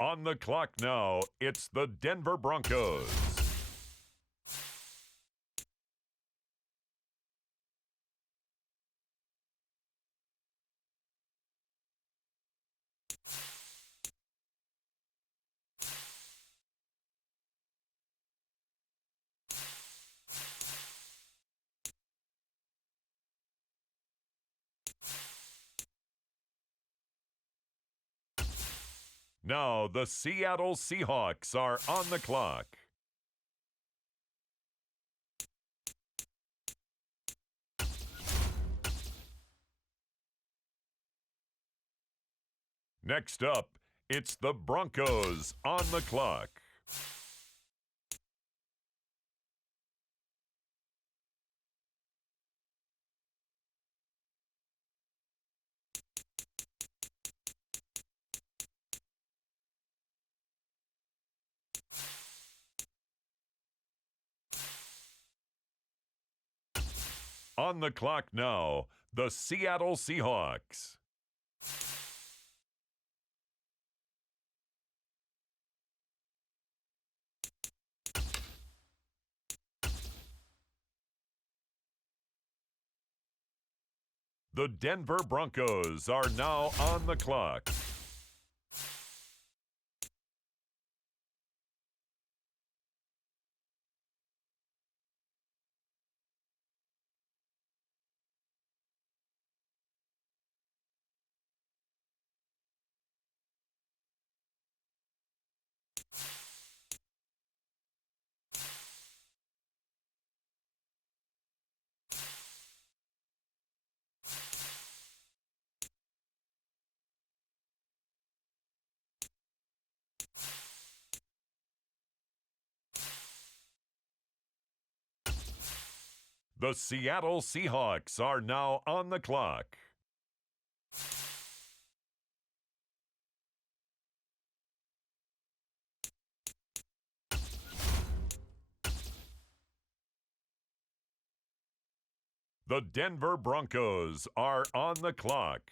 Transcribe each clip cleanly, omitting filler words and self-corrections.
On the clock now, it's the Denver Broncos. Now the Seattle Seahawks are on the clock. Next up, it's the Broncos on the clock. On the clock now, the Seattle Seahawks. The Denver Broncos are now on the clock. The Seattle Seahawks are now on the clock. The Denver Broncos are on the clock.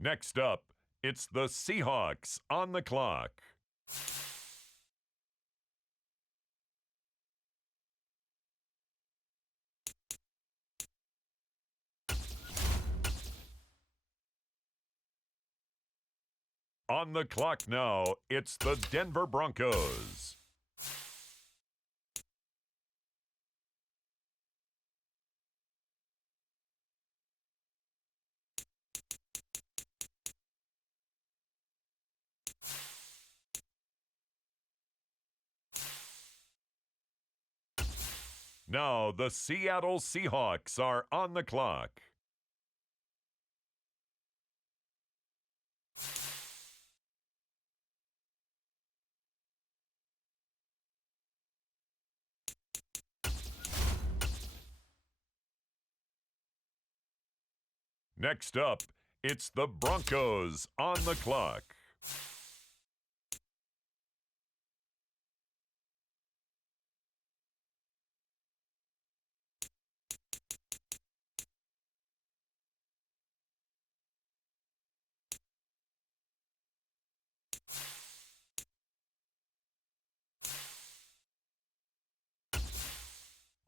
Next up, it's the Seahawks on the clock. On the clock now, it's the Denver Broncos. Now the Seattle Seahawks are on the clock. Next up, it's the Broncos on the clock.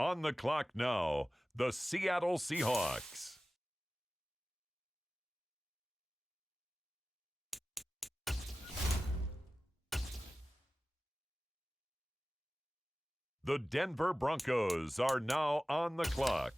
On the clock now, the Seattle Seahawks. The Denver Broncos are now on the clock.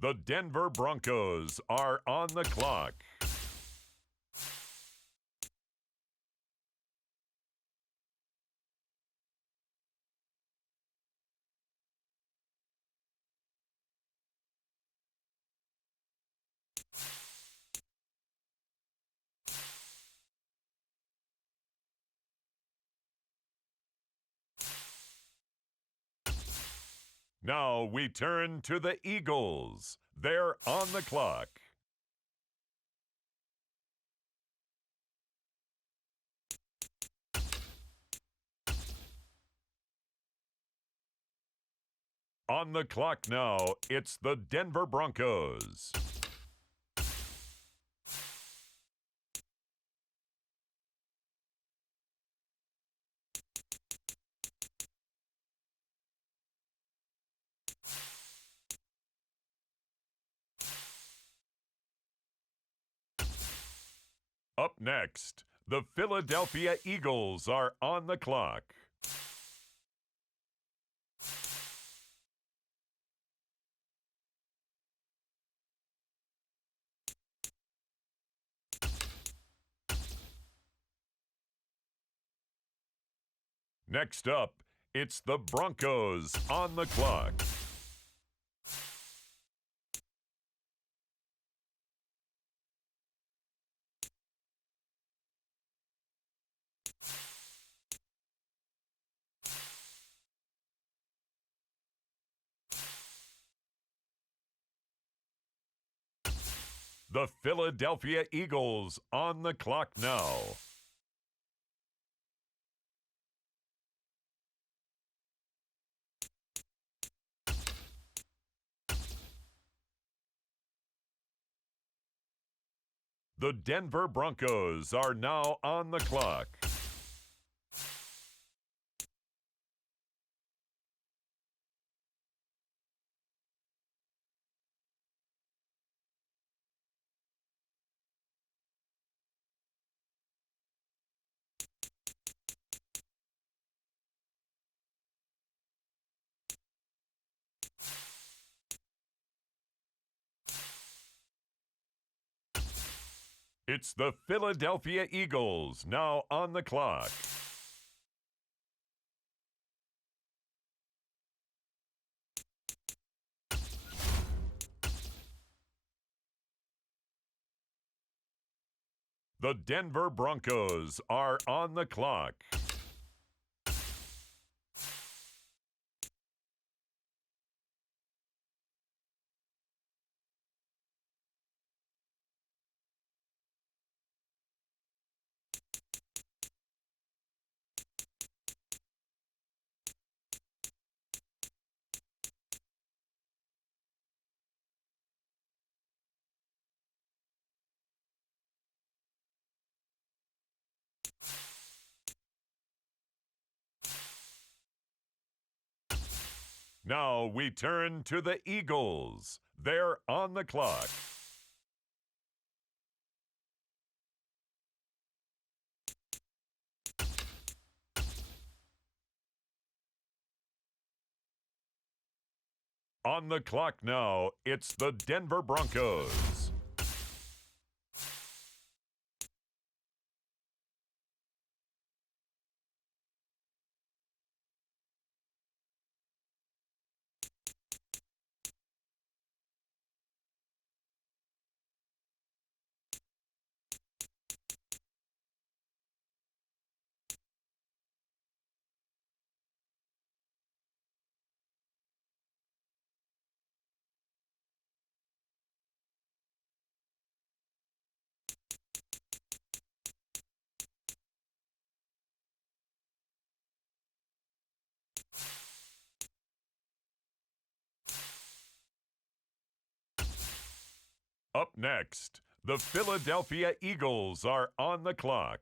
The Denver Broncos are on the clock. Now we turn to the Eagles. They're on the clock. On the clock now, it's the Denver Broncos. Up next, the Philadelphia Eagles are on the clock. Next up, it's the Broncos on the clock. The Philadelphia Eagles on the clock now. The Denver Broncos are now on the clock. It's the Philadelphia Eagles now on the clock. The Denver Broncos are on the clock. Now we turn to the Eagles. They're on the clock. On the clock now, it's the Denver Broncos. Up next, the Philadelphia Eagles are on the clock.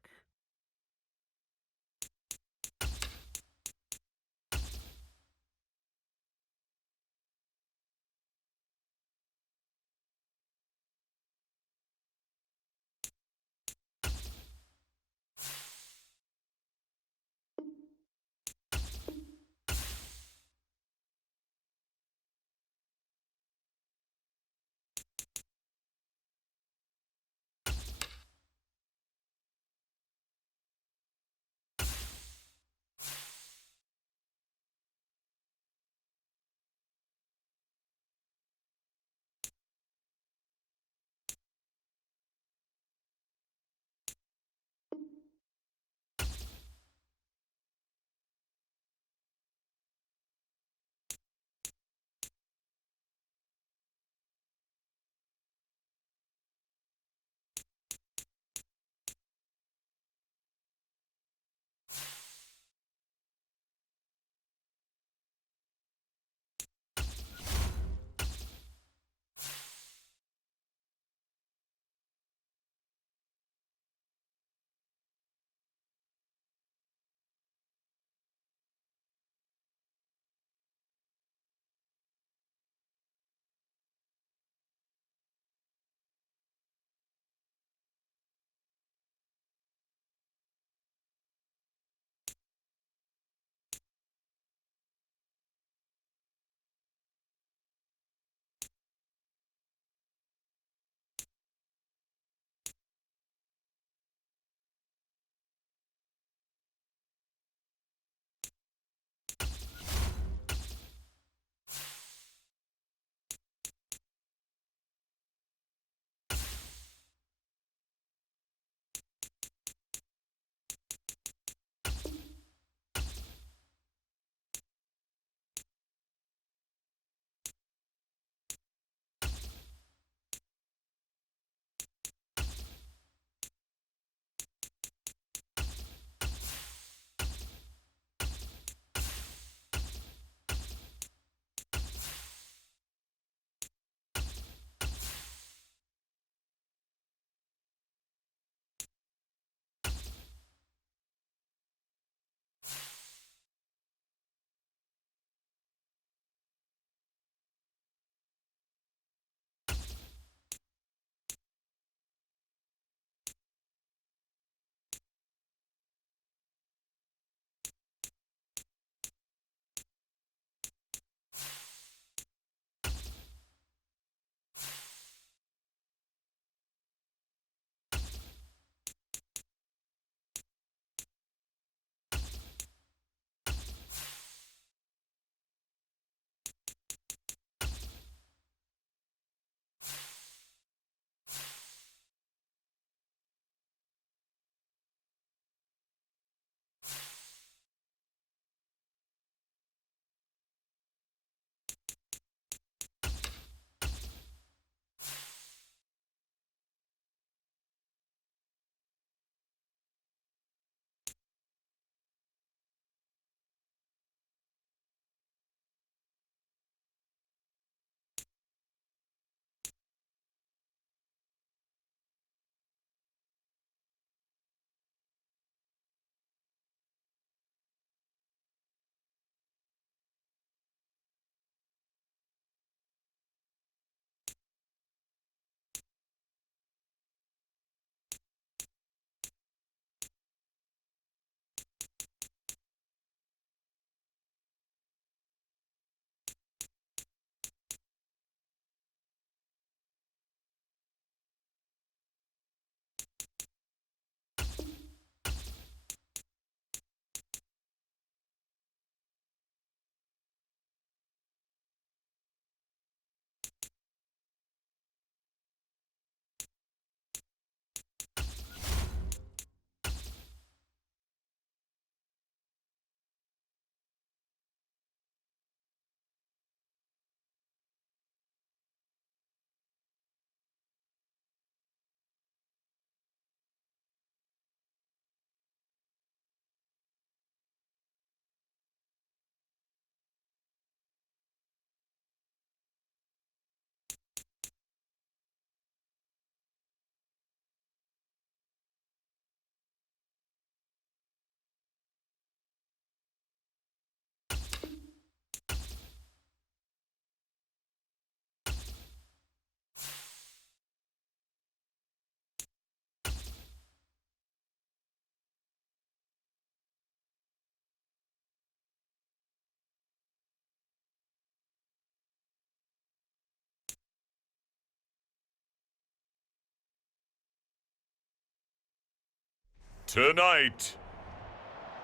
Tonight,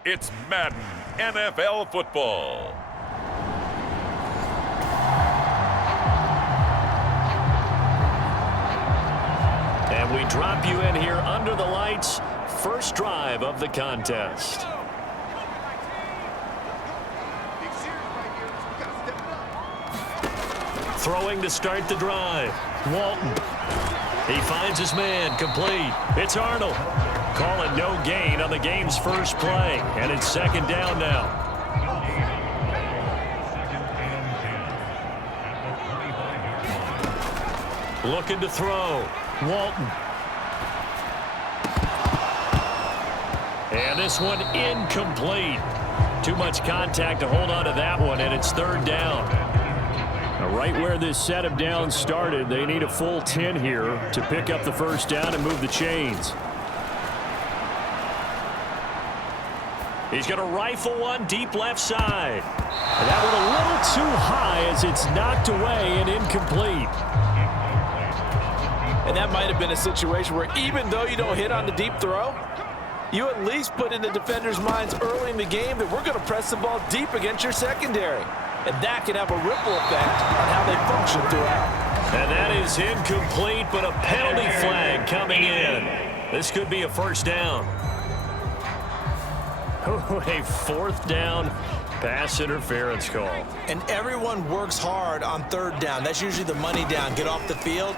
it's Madden NFL football. And we drop you in here under the lights. First drive of the contest. Throwing to start the drive. Walton. He finds his man. Complete. It's Arnold. Calling no gain on the game's first play. And it's second down now. Looking to throw. Walton. And this one incomplete. Too much contact to hold on to that one, and it's third down. Now, right where this set of downs started, they need a full 10 here to pick up the first down and move the chains. He's going to rifle one deep left side. And that one a little too high as it's knocked away and incomplete. And that might have been a situation where even though you don't hit on the deep throw, you at least put in the defender's minds early in the game that we're going to press the ball deep against your secondary. And that can have a ripple effect on how they function throughout. And that is incomplete, but a penalty flag coming in. This could be a first down. A fourth down pass interference call. And everyone works hard on third down. That's usually the money down. Get off the field.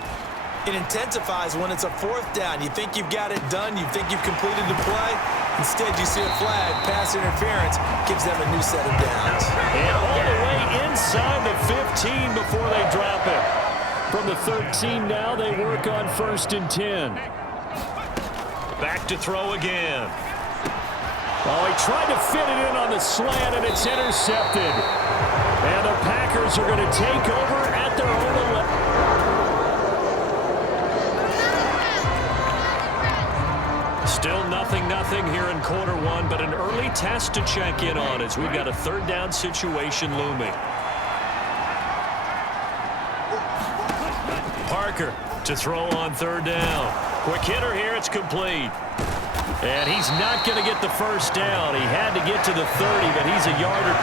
It intensifies when it's a fourth down. You think you've got it done. You think you've completed the play. Instead, you see a flag, pass interference, gives them a new set of downs. And all the way inside the 15 before they drop it. From the 13 now, they work on 1st and 10. Back to throw again. Oh, he tried to fit it in on the slant, and it's intercepted. And the Packers are going to take over at their own 11. Still 0-0 here in quarter one, but an early test to check in on as we've got a third down situation looming. Parker to throw on third down. Quick hitter here, it's complete. And he's not going to get the first down. He had to get to the 30, but he's a yarder.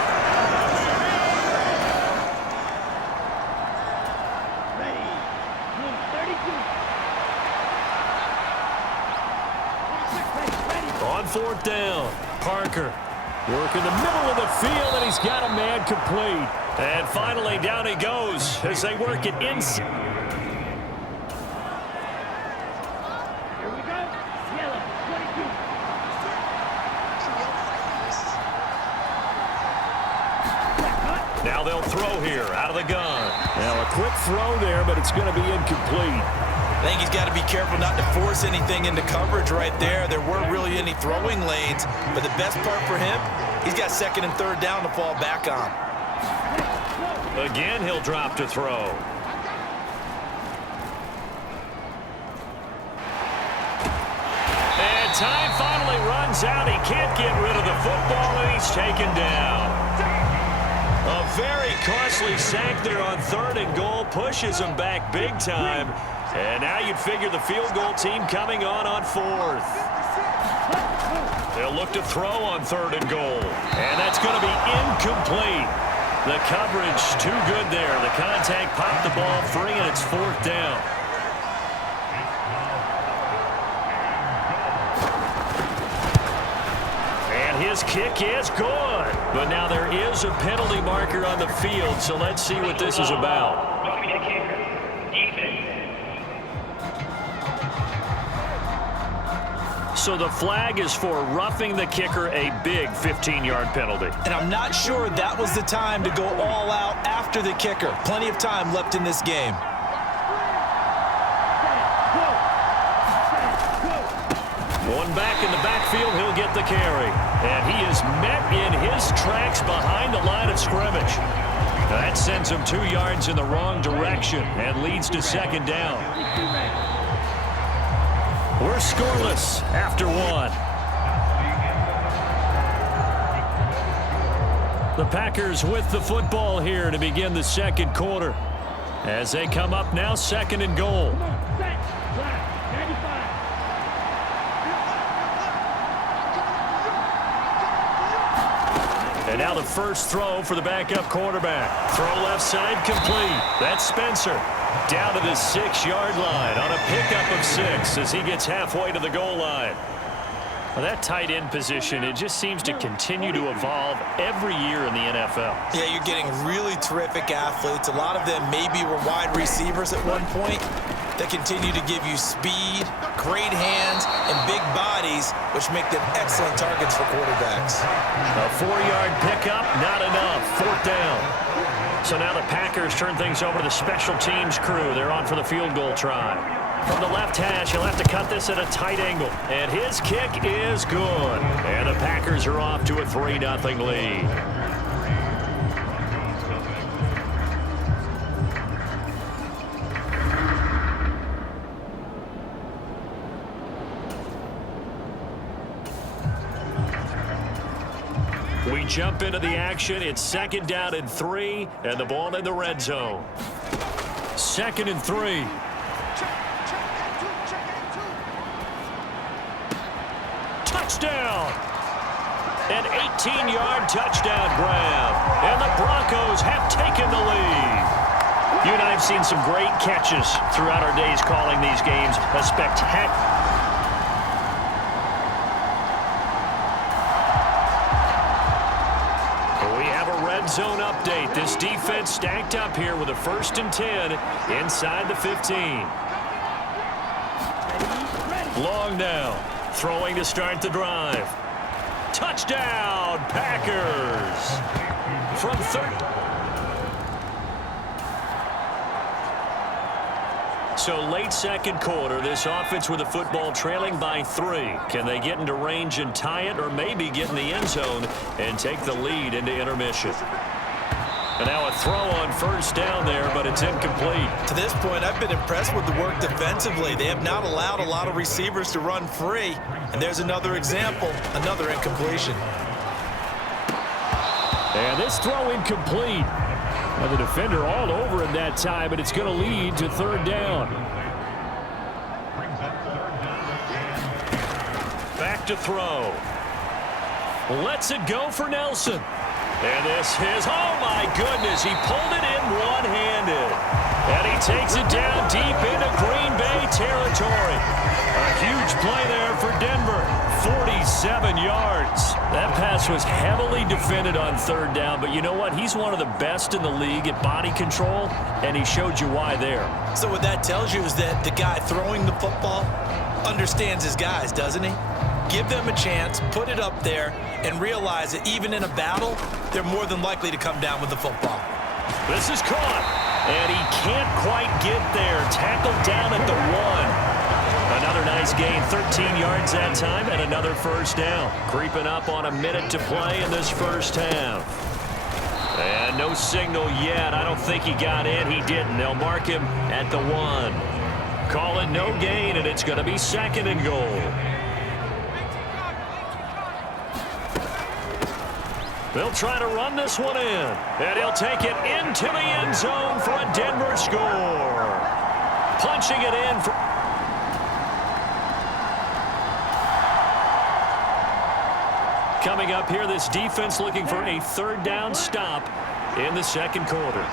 On fourth down, Parker working the middle of the field, and he's got a man complete. And finally, down he goes as they work it inside. Now they'll throw here out of the gun. Now a quick throw there, but it's going to be incomplete. I think he's got to be careful not to force anything into coverage right there. There weren't really any throwing lanes, but the best part for him, he's got second and third down to fall back on. Again, he'll drop to throw. And time finally runs out. He can't get rid of the football, and he's taken down. A very costly sack there on 3rd and goal. Pushes him back big time. And now you'd figure the field goal team coming on 4th. They'll look to throw on 3rd and goal. And that's going to be incomplete. The coverage too good there. The contact popped the ball free, and it's 4th down. His kick is good. But now there is a penalty marker on the field, so let's see what this is about. So the flag is for roughing the kicker, a big 15-yard penalty. And I'm not sure that was the time to go all out after the kicker. Plenty of time left in this game. One back in the backfield, he'll get the carry. And he is met in his tracks behind the line of scrimmage. That sends him 2 yards in the wrong direction and leads to second down. We're scoreless after 1. The Packers with the football here to begin the second quarter. As they come up now, 2nd and goal. And now the first throw for the backup quarterback. Throw left side complete. That's Spencer. Down to the 6-yard line on a pickup of 6 as he gets halfway to the goal line. Well, that tight end position, it just seems to continue to evolve every year in the NFL. Yeah, you're getting really terrific athletes. A lot of them maybe were wide receivers at one point that continue to give you speed, great hands, and big bodies, which make them excellent targets for quarterbacks. A 4-yard pickup, not enough. 4th down. So now the Packers turn things over to the special teams crew. They're on for the field goal try. From the left hash, he'll have to cut this at a tight angle. And his kick is good. And the Packers are off to a 3-0 lead. We jump into the action. It's 2nd down and 3, and the ball in the red zone. 2nd and 3. Touchdown! An 18-yard touchdown grab. And the Broncos have taken the lead. You and I have seen some great catches throughout our days calling these games. A spectacular. We have a red zone update. This defense stacked up here with a 1st and 10 inside the 15. Long now. Throwing to start the drive. Touchdown, Packers. From 30. So late 2nd quarter, this offense with the football trailing by 3. Can they get into range and tie it, or maybe get in the end zone and take the lead into intermission? And now a throw on 1st down there, but it's incomplete. To this point, I've been impressed with the work defensively. They have not allowed a lot of receivers to run free. And there's another example, another incompletion. And this throw incomplete. And the defender all over him that time, but it's going to lead to 3rd down. Back to throw. Lets it go for Nelson. And this is, oh my goodness, he pulled it in one-handed. And he takes it down deep into Green Bay territory. A huge play there for Denver. 47 yards. That pass was heavily defended on 3rd down, but you know what? He's one of the best in the league at body control, and he showed you why there. So what that tells you is that the guy throwing the football understands his guys, doesn't he? Give them a chance, put it up there, and realize that even in a battle, they're more than likely to come down with the football. This is caught, and he can't quite get there. Tackled down at the 1. Another nice gain, 13 yards that time, and another 1st down. Creeping up on a minute to play in this 1st half. And no signal yet. I don't think he got in. He didn't. They'll mark him at the 1. Call it no gain, and it's going to be 2nd and goal. They'll try to run this one in, and he'll take it into the end zone for a Denver score. Punching it in for... Coming up here, this defense looking for a 3rd down stop in the 2nd quarter.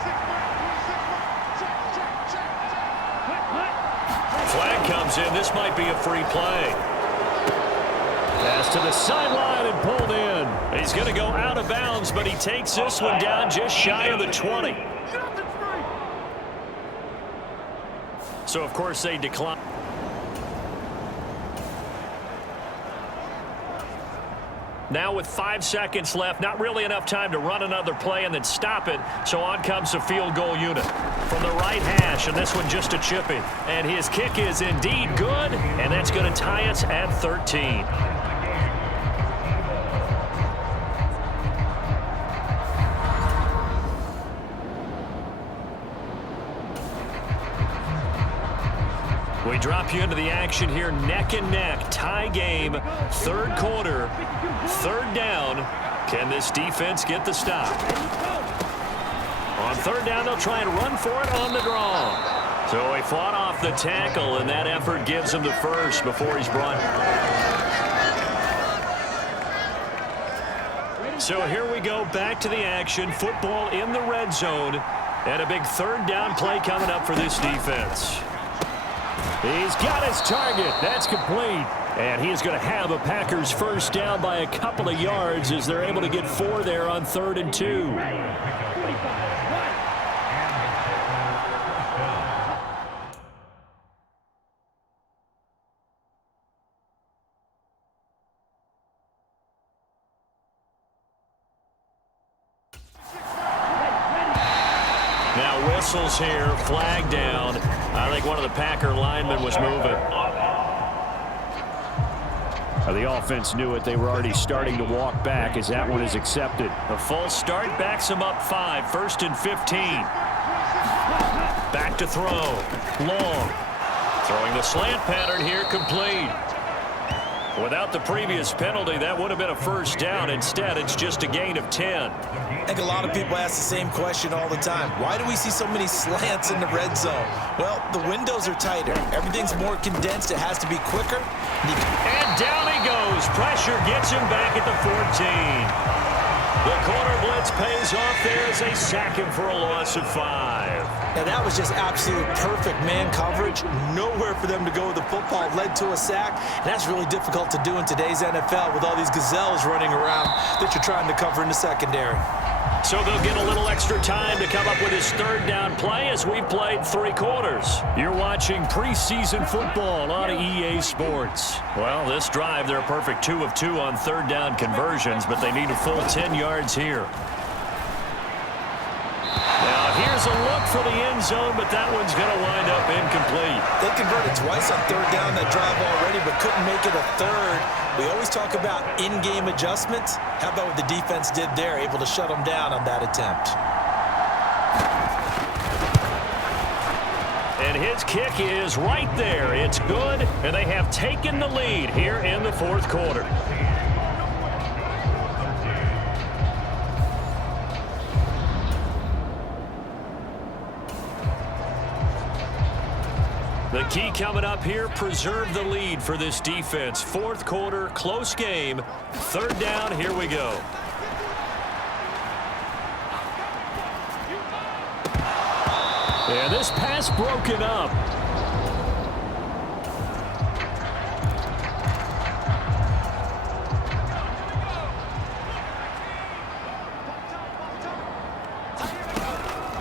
Flag comes in. This might be a free play. Pass to the sideline and pulled in. He's going to go out of bounds, but he takes this one down just shy of the 20. So, of course, they decline. Now with 5 seconds left, not really enough time to run another play and then stop it. So on comes the field goal unit from the right hash, and this one just a chip in. And his kick is indeed good, and that's going to tie us at 13. We drop you into the action here, neck and neck, tie game, 3rd quarter, 3rd down. Can this defense get the stop? On 3rd down, they'll try and run for it on the draw. So he fought off the tackle, and that effort gives him the first before he's brought. So here we go, back to the action. Football in the red zone. And a big third down play coming up for this defense. He's got his target. That's complete. And he is going to have a Packers first down by a couple of yards as they're able to get 4 there on 3rd and 2. Now whistles here, flag down. I think one of the Packer linemen was moving. The offense knew it. They were already starting to walk back as that one is accepted. A false start backs them up 5. 1st and 15. Back to throw. Long. Throwing the slant pattern here, complete. Without the previous penalty, that would have been a first down. Instead, it's just a gain of 10. I think a lot of people ask the same question all the time. Why do we see so many slants in the red zone? Well, the windows are tighter. Everything's more condensed. It has to be quicker. And down he goes. Pressure gets him back at the 14. The corner blitz pays off there as they sack him for a loss of 5. Now, that was just absolute perfect man coverage. Nowhere for them to go with the football. Led to a sack. And that's really difficult to do in today's NFL with all these gazelles running around that you're trying to cover in the secondary. So they'll get a little extra time to come up with his 3rd down play as we've played 3 quarters. You're watching preseason football on EA Sports. Well, this drive, they're a perfect 2 of 2 on 3rd down conversions, but they need a full 10 yards here. Now, here's a look for the end zone, but that one's going to wind up incomplete. They converted twice on 3rd down that drive already, but couldn't make it a 3rd. We always talk about in-game adjustments. How about what the defense did there, able to shut them down on that attempt? And his kick is right there. It's good, and they have taken the lead here in the 4th quarter. The key coming up here, preserve the lead for this defense. 4th quarter, close game. 3rd down, here we go. And this pass broken up.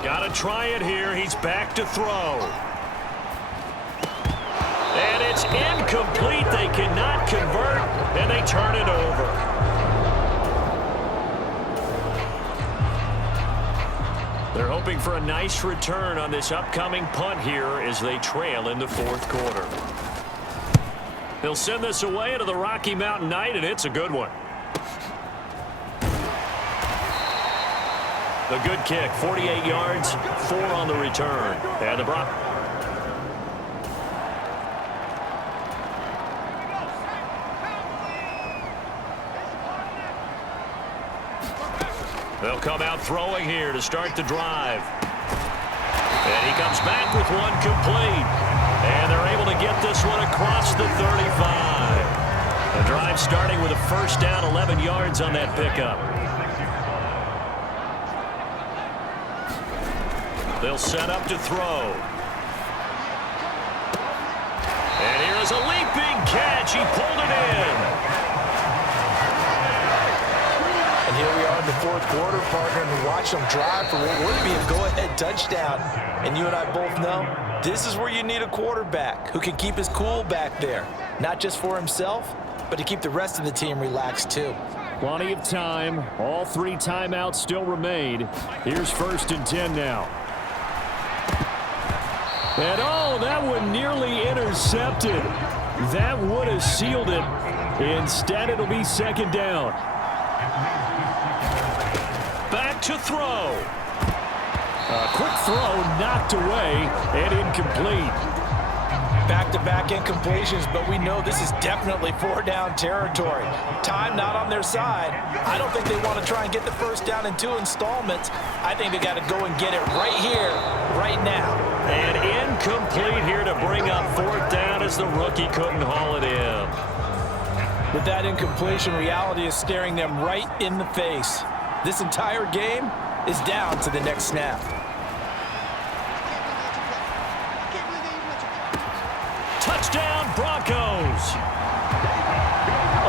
Got to try it here. He's back to throw. And it's incomplete. They cannot convert, and they turn it over. They're hoping for a nice return on this upcoming punt here as they trail in the 4th quarter. They'll send this away into the Rocky Mountain Night, and it's a good one. The good kick, 48 yards, 4 on the return. And the They'll come out throwing here to start the drive. And he comes back with one complete. And they're able to get this one across the 35. The drive starting with a first down, 11 yards on that pickup. They'll set up to throw. And here's a leaping catch. He pulled it in. And here we are in the 4th quarter, partner, and watch them drive for what would be a go-ahead touchdown. And you and I both know this is where you need a quarterback who can keep his cool back there, not just for himself, but to keep the rest of the team relaxed too. Plenty of time. All 3 timeouts still remain. Here's 1st and 10 now. And oh, that one nearly intercepted. That would have sealed it. Instead, it'll be 2nd down. Back to throw. A quick throw knocked away and incomplete. Back-to-back incompletions, but we know this is definitely 4-down territory. Time not on their side. I don't think they want to try and get the first down in 2 installments. I think they got to go and get it right here, right now. And incomplete here to bring up 4th down as the rookie couldn't haul it in. With that incompletion, reality is staring them right in the face. This entire game is down to the next snap. Touchdown, Broncos.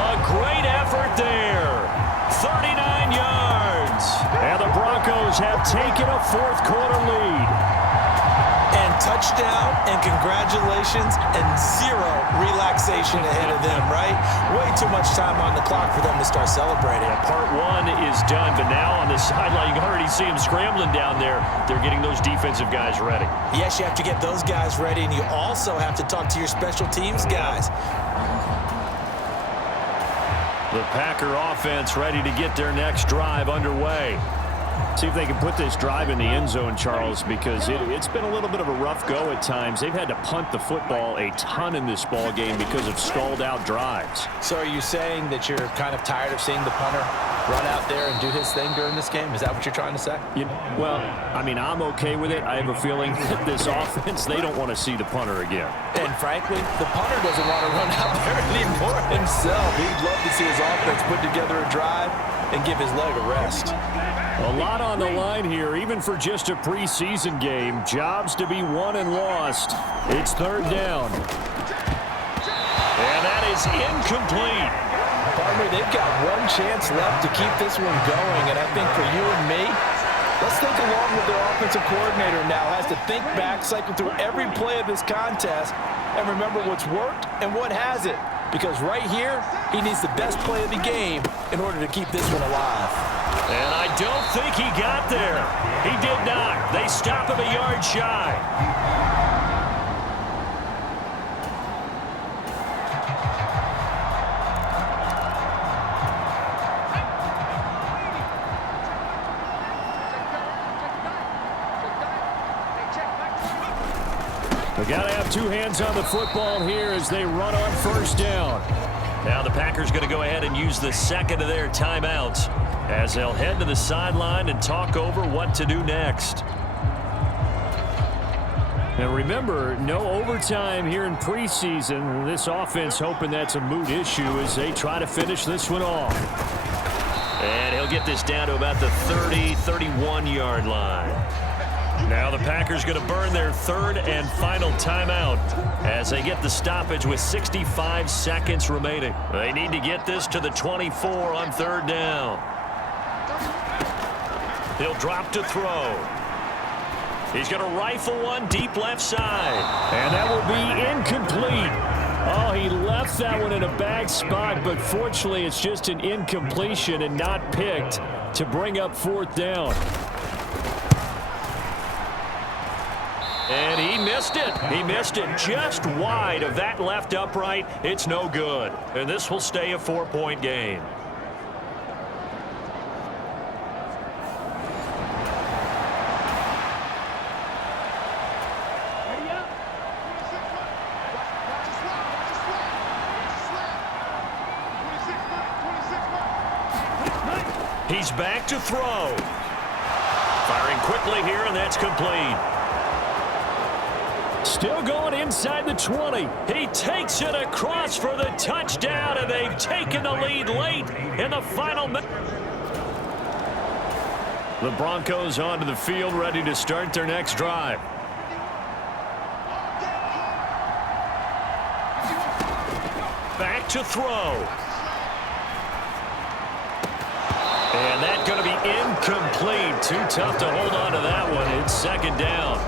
A great effort there. 39 yards. And the Broncos have taken a fourth-quarter lead. And touchdown, and congratulations, and zero relaxation ahead of them, right? Way too much time on the clock for them to start celebrating. Yeah, part one is done, but now on the sideline, you can already see them scrambling down there. They're getting those defensive guys ready. Yes, you have to get those guys ready, and you also have to talk to your special teams guys. The Packer offense ready to get their next drive underway. See if they can put this drive in the end zone, Charles, because it's been a little bit of a rough go at times. They've had to punt the football a ton in this ball game because of stalled-out drives. So are you saying that you're kind of tired of seeing the punter run out there and do his thing during this game? Is that what you're trying to say? Well, I mean, I'm okay with it. I have a feeling that this offense, they don't want to see the punter again. And frankly, the punter doesn't want to run out there anymore himself. He'd love to see his offense put together a drive and give his leg a rest. A lot on the line here, even for just a preseason game. Jobs to be won and lost. It's third down. And that is incomplete. Partner, they've got one chance left to keep this one going, and I think for you and me, let's think along with their offensive coordinator now. Has to think back, cycle through every play of this contest, and remember what's worked and what hasn't. Because right here, he needs the best play of the game in order to keep this one alive. And I don't think he got there. He did not. They stop him a yard shy. We got to have two hands on the football here as they run on first down. Now the Packers going to go ahead and use the second of their timeouts as they'll head to the sideline and talk over what to do next. And remember, no overtime here in preseason. This offense hoping that's a moot issue as they try to finish this one off. And he'll get this down to about the 30, 31-yard line. Now the Packers going to burn their third and final timeout as they get the stoppage with 65 seconds remaining. They need to get this to the 24 on third down. He'll drop to throw. He's going to rifle one deep left side. And that will be incomplete. Oh, he left that one in a bad spot, but fortunately it's just an incompletion and not picked to bring up fourth down. And he missed it. He missed it just wide of that left upright. It's no good. And this will stay a 4-point game. He's back to throw. Firing quickly here, and that's complete. Still going inside the 20. He takes it across for the touchdown, and they've taken the lead late in the final minute. The Broncos onto the field, ready to start their next drive. Back to throw. And that's going to be incomplete. Too tough to hold on to that one. It's second down.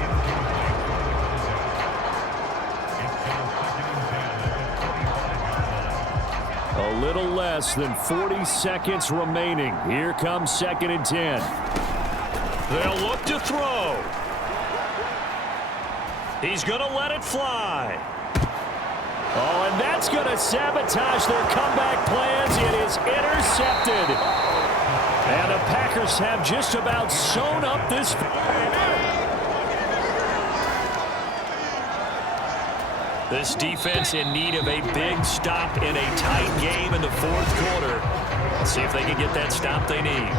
A little less than 40 seconds remaining. Here comes second and 10. They'll look to throw. He's going to let it fly. Oh, and that's going to sabotage their comeback plans. It is intercepted. And the Packers have just about sewn up this. This defense in need of a big stop in a tight game in the fourth quarter. Let's see if they can get that stop they need.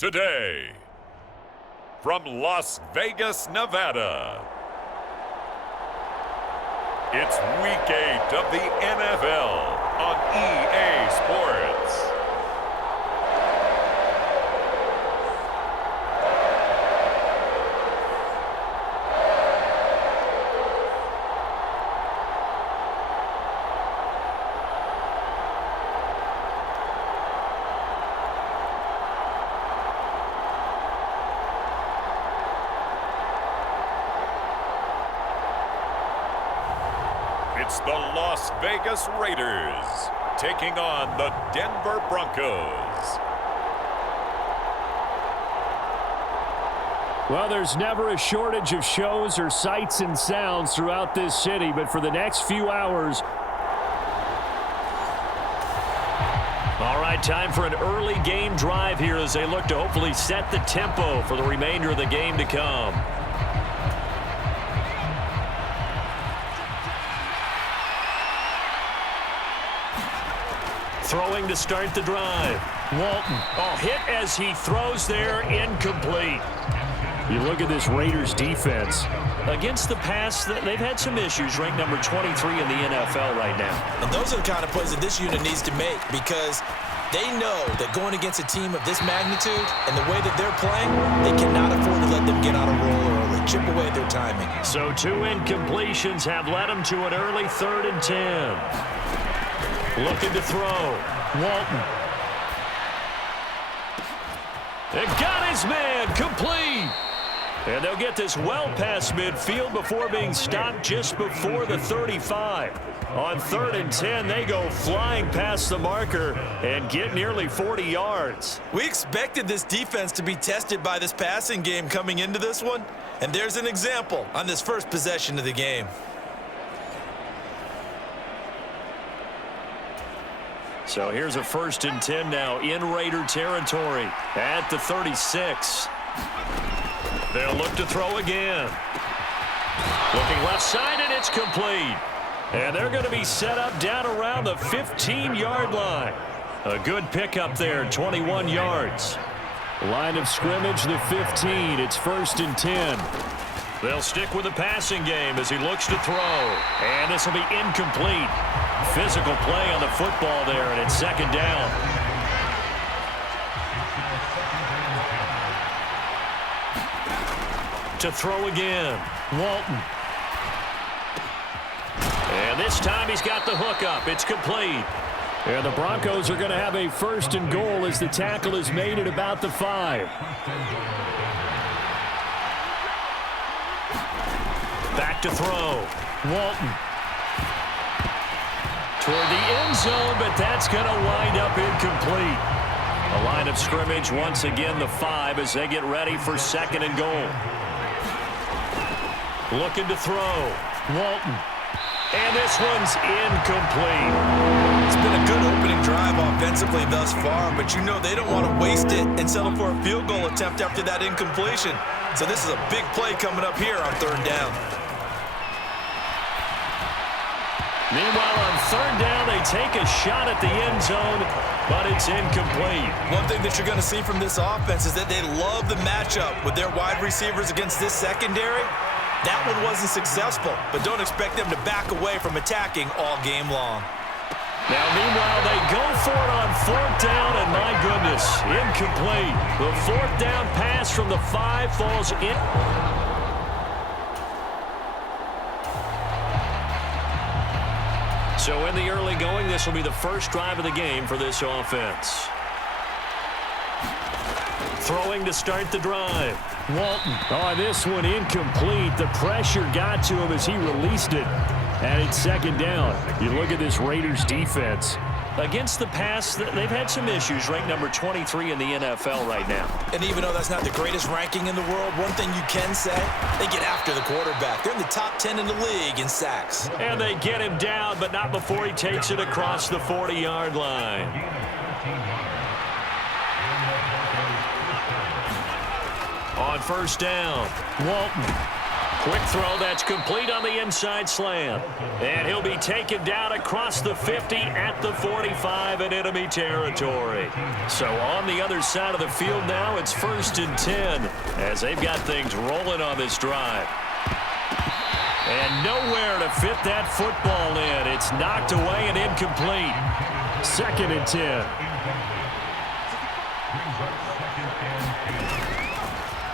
today. From Las Vegas, Nevada, it's Week 8 of the NFL on EA Sports. It's the Las Vegas Raiders taking on the Denver Broncos. Well, there's never a shortage of shows or sights and sounds throughout this city, but for the next few hours... All right, time for an early game drive here as they look to hopefully set the tempo for the remainder of the game to come. Throwing to start the drive. Walton. Oh, hit as he throws there, incomplete. You look at this Raiders defense. Against the pass, they've had some issues, ranked number 23 in the NFL right now. And those are the kind of plays that this unit needs to make because they know that going against a team of this magnitude and the way that they're playing, they cannot afford to let them get on a roll early, chip away at their timing. So 2 incompletions have led them to an early 3rd and 10. Looking to throw. Walton. It got his man. Complete. And they'll get this well past midfield before being stopped just before the 35. On 3rd and 10, they go flying past the marker and get nearly 40 yards. We expected this defense to be tested by this passing game coming into this one. And there's an example on this first possession of the game. So here's a 1st and 10 now in Raider territory at the 36. They'll look to throw again. Looking left side, and it's complete. And they're going to be set up down around the 15-yard line. A good pickup there, 21 yards. Line of scrimmage, the 15. It's 1st and 10. They'll stick with the passing game as he looks to throw. And this will be incomplete. Physical play on the football there, and it's 2nd down. To throw again. Walton. And this time he's got the hook up. It's complete. And the Broncos are going to have a 1st and goal as the tackle is made at about the 5. Back to throw. Walton. Toward the end zone, but that's going to wind up incomplete. A line of scrimmage, once again, the 5 as they get ready for 2nd and goal. Looking to throw. Walton. And this one's incomplete. It's been a good opening drive offensively thus far, but you know they don't want to waste it and settle for a field goal attempt after that incompletion. So this is a big play coming up here on 3rd down. Meanwhile, on 3rd down, they take a shot at the end zone, but it's incomplete. One thing that you're going to see from this offense is that they love the matchup with their wide receivers against this secondary. That one wasn't successful, but don't expect them to back away from attacking all game long. Now, meanwhile, they go for it on 4th down, and my goodness, incomplete. The 4th down pass from the 5 falls in. So in the early going, this will be the first drive of the game for this offense. Throwing to start the drive. Walton. Oh, this one incomplete. The pressure got to him as he released it. And it's 2nd down. You look at this Raiders defense. Against the pass, they've had some issues, ranked number 23 in the NFL right now. And even though that's not the greatest ranking in the world, one thing you can say, they get after the quarterback. They're in the top 10 in the league in sacks. And they get him down, but not before he takes it across the 40-yard line. On 1st down, Walton. Quick throw that's complete on the inside slant. And he'll be taken down across the 50 at the 45 in enemy territory. So on the other side of the field now, it's 1st and 10 as they've got things rolling on this drive. And nowhere to fit that football in. It's knocked away and incomplete. 2nd and 10.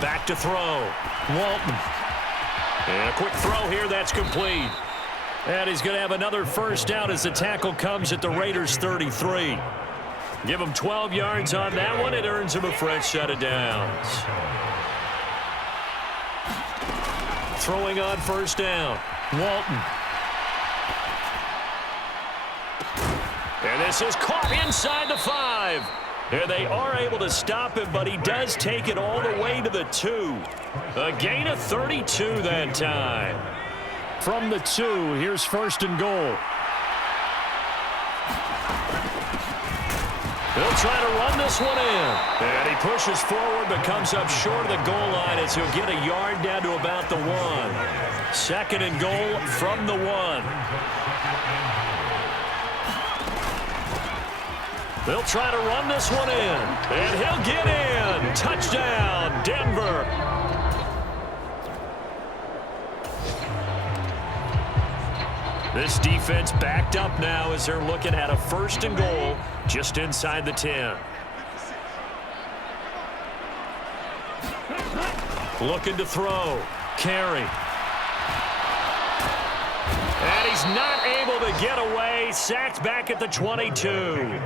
Back to throw. Walton. And a quick throw here that's complete. And he's going to have another first down as the tackle comes at the Raiders' 33. Give him 12 yards on that one. It earns him a fresh set of downs. Throwing on first down. Walton. And this is caught inside the 5. And they are able to stop him, but he does take it all the way to the 2. A gain of 32 that time. From the 2, here's 1st and goal. He'll try to run this one in. And he pushes forward but comes up short of the goal line as he'll get a yard down to about the 1. 2nd and goal from the 1. They'll try to run this one in. And he'll get in. Touchdown, Denver. This defense backed up now as they're looking at a 1st and goal just inside the 10. Looking to throw. Carey. And he's not able to get away. Sacked back at the 22.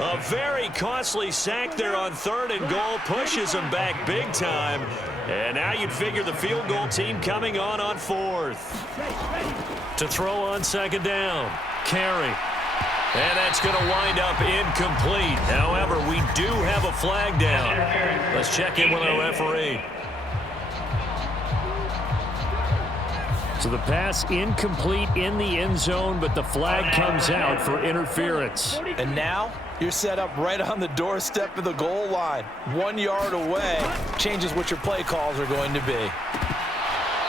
A very costly sack there on 3rd and goal. Pushes him back big time. And now you'd figure the field goal team coming on 4th. To throw on 2nd down. Carey. And that's going to wind up incomplete. However, we do have a flag down. Let's check in with our referee. So the pass incomplete in the end zone, but the flag comes out for interference. And now you're set up right on the doorstep of the goal line. 1 yard away changes what your play calls are going to be.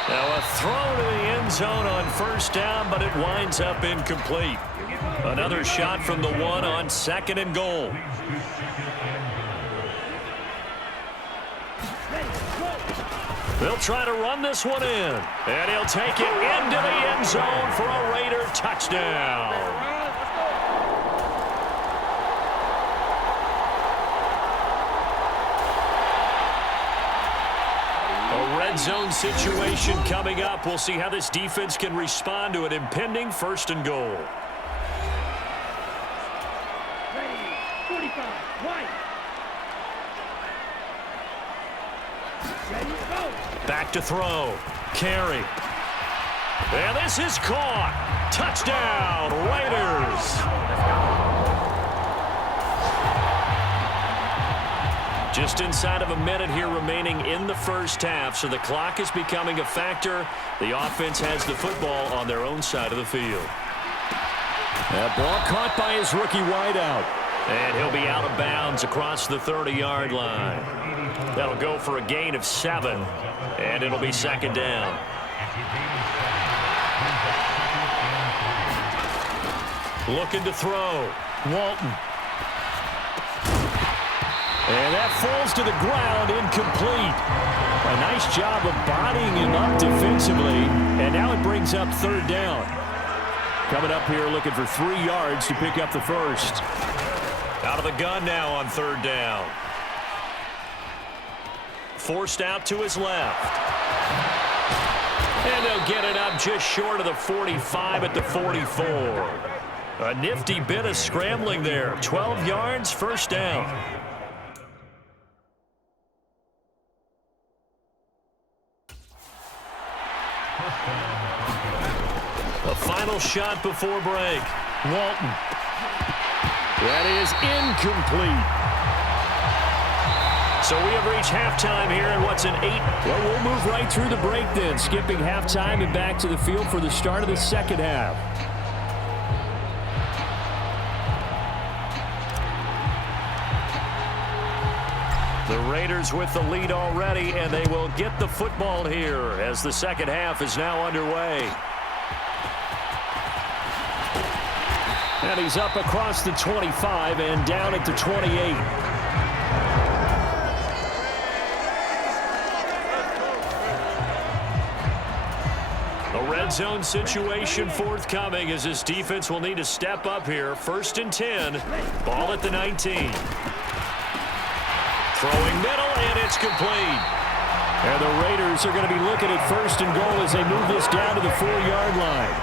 Now a throw to the end zone on 1st down, but it winds up incomplete. Another shot from the 1 on 2nd and goal. They'll try to run this one in. And he'll take it into the end zone for a Raider touchdown. A red zone situation coming up. We'll see how this defense can respond to an impending 1st and goal. Back to throw. Carey. And this is caught. Touchdown, Raiders. Just inside of a minute here remaining in the 1st half, so the clock is becoming a factor. The offense has the football on their own side of the field. That ball caught by his rookie wideout. And he'll be out of bounds across the 30-yard line. That'll go for a gain of 7, and it'll be 2nd down. Looking to throw. Walton. And that falls to the ground, incomplete. A nice job of bodying him up defensively, and now it brings up 3rd down. Coming up here looking for 3 yards to pick up the 1st. Out of the gun now on 3rd down. Forced out to his left. And they'll get it up just short of the 45 at the 44. A nifty bit of scrambling there. 12 yards, 1st down. A final shot before break. Walton. That is incomplete. So we have reached halftime here in what's an 8. Well, we'll move right through the break then, skipping halftime and back to the field for the start of the 2nd half. The Raiders with the lead already, and they will get the football here as the second half is now underway. And he's up across the 25 and down at the 28. A red zone situation forthcoming as his defense will need to step up here. 1st and 10, ball at the 19. Throwing middle, and it's complete. And the Raiders are going to be looking at 1st and goal as they move this down to the 4-yard line.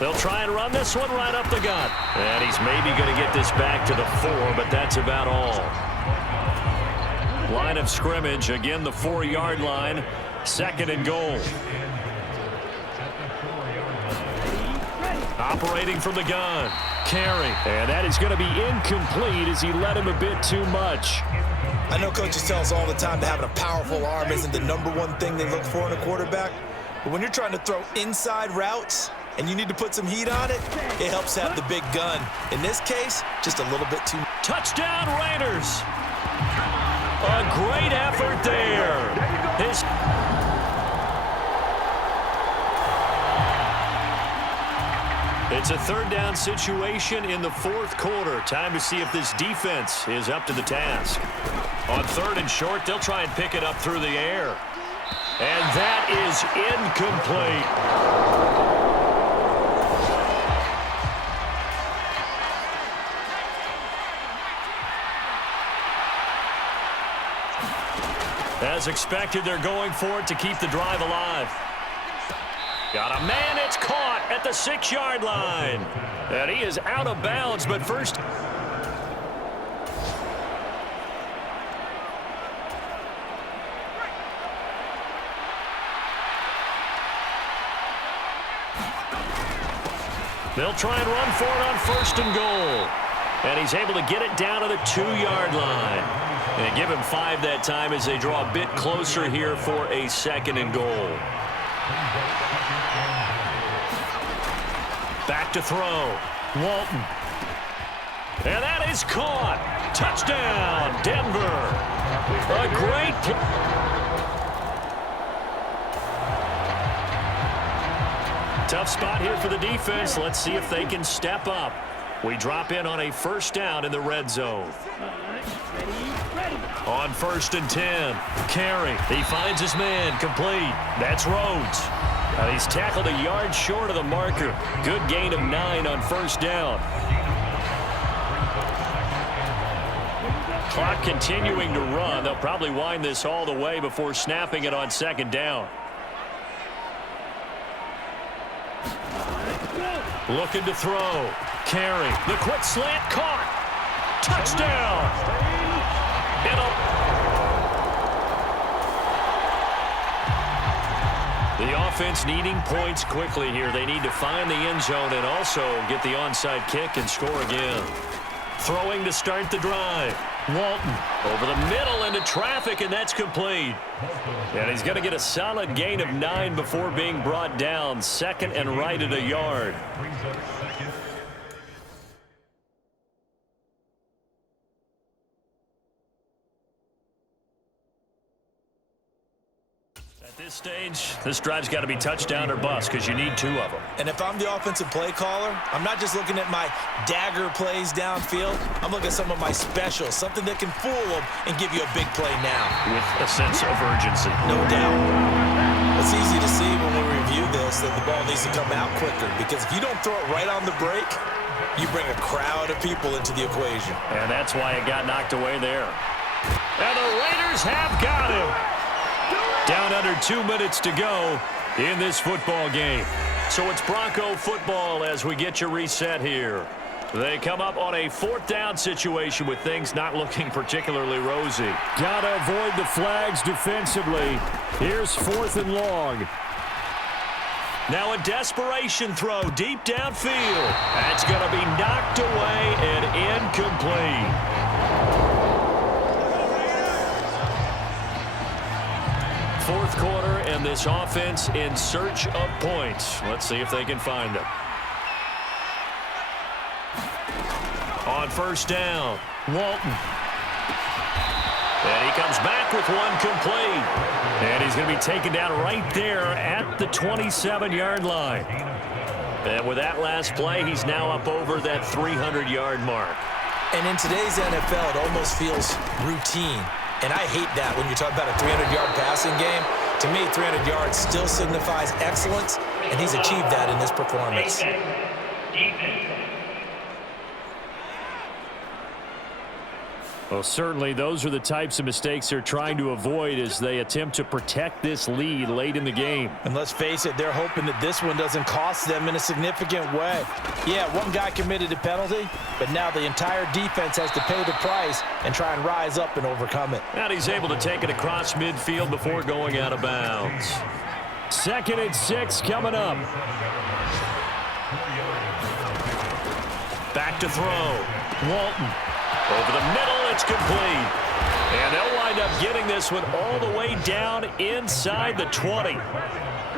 They'll try and run this one right up the gut. And he's maybe going to get this back to the 4, but that's about all. Line of scrimmage, again the 4-yard line, 2nd and goal. Operating from the gun, carry. And that is going to be incomplete as he led him a bit too much. I know coaches tell us all the time that having a powerful arm isn't the #1 thing they look for in a quarterback. But when you're trying to throw inside routes and you need to put some heat on it, it helps have the big gun. In this case, just a little bit too much. Touchdown, Raiders. A great effort there. It's a 3rd down situation in the 4th quarter. Time to see if this defense is up to the task. On 3rd and short, they'll try and pick it up through the air. And that is incomplete. As expected, they're going for it to keep the drive alive. Got a man, it's caught at the 6-yard line. And he is out of bounds, but first. They'll try and run for it on 1st and goal. And he's able to get it down to the 2-yard line. And give him 5 that time as they draw a bit closer here for a 2nd and goal. Back to throw. Walton. And that is caught. Touchdown, Denver. A great play. Tough spot here for the defense. Let's see if they can step up. We drop in on a 1st down in the red zone. On 1st and 10, carry. He finds his man, complete. That's Rhodes. He's tackled a yard short of the marker. Good gain of 9 on 1st down. Clock continuing to run. They'll probably wind this all the way before snapping it on 2nd down. Looking to throw. Carry. The quick slant caught. Touchdown. The offense needing points quickly here. They need to find the end zone and also get the onside kick and score again. Throwing to start the drive. Walton over the middle into traffic, and that's complete. And he's going to get a solid gain of 9 before being brought down. 2nd and right at a yard. At this stage, this drive's got to be touchdown or bust because you need 2 of them. And if I'm the offensive play caller, I'm not just looking at my dagger plays downfield. I'm looking at some of my specials, something that can fool them and give you a big play now. With a sense of urgency. No doubt. It's easy to see when we review this that the ball needs to come out quicker because if you don't throw it right on the break, you bring a crowd of people into the equation. And that's why it got knocked away there. And the Raiders have got him. Down under 2 minutes to go in this football game. So it's Bronco football as we get you reset here. They come up on a 4th down situation with things not looking particularly rosy. Got to avoid the flags defensively. Here's 4th and long. Now a desperation throw deep downfield. That's going to be knocked away and incomplete. 4th quarter, and this offense in search of points. Let's see if they can find them. first down. Walton. And he comes back with one complete. And he's going to be taken down right there at the 27-yard line. And with that last play, he's now up over that 300-yard mark. And in today's NFL, it almost feels routine. And I hate that when you talk about a 300-yard passing game. To me, 300 yards still signifies excellence, and he's achieved that in this performance. Well, certainly those are the types of mistakes they're trying to avoid as they attempt to protect this lead late in the game. And let's face it, they're hoping that this one doesn't cost them in a significant way. Yeah, one guy committed a penalty, but now the entire defense has to pay the price and try and rise up and overcome it. And he's able to take it across midfield before going out of bounds. 2nd and 6 coming up. Back to throw. Walton. Over the middle, it's complete. And they'll wind up getting this one all the way down inside the 20.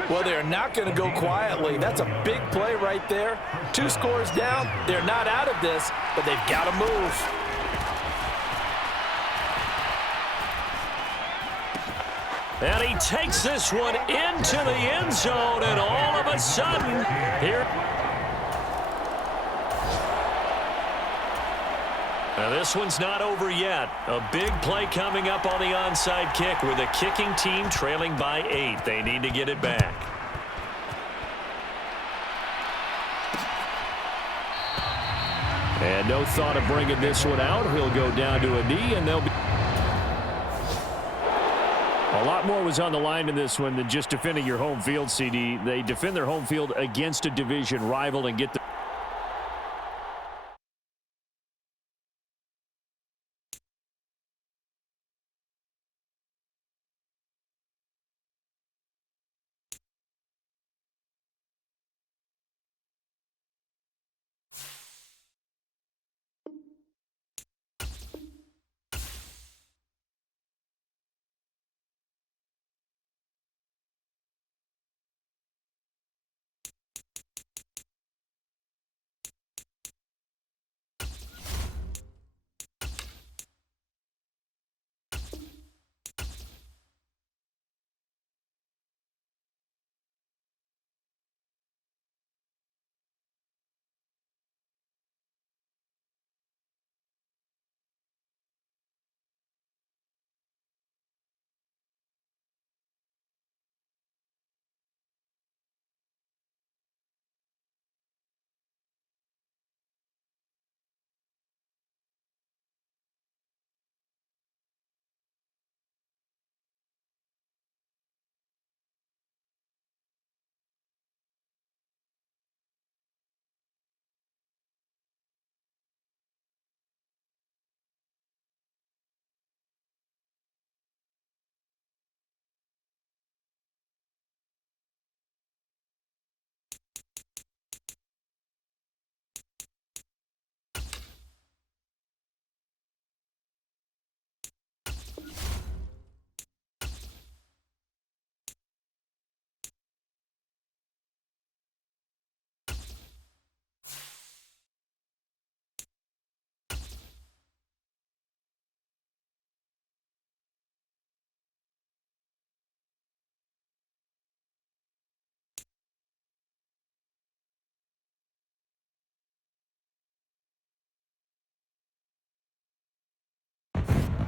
Well, they're not going to go quietly. That's a big play right there. 2 scores down. They're not out of this, but they've got to move. And he takes this one into the end zone, and all of a sudden, here. Now this one's not over yet. A big play coming up on the onside kick with the kicking team trailing by 8. They need to get it back. And no thought of bringing this one out. He'll go down to a knee, and they'll be... A lot more was on the line in this one than just defending your home field, CD. They defend their home field against a division rival and get the...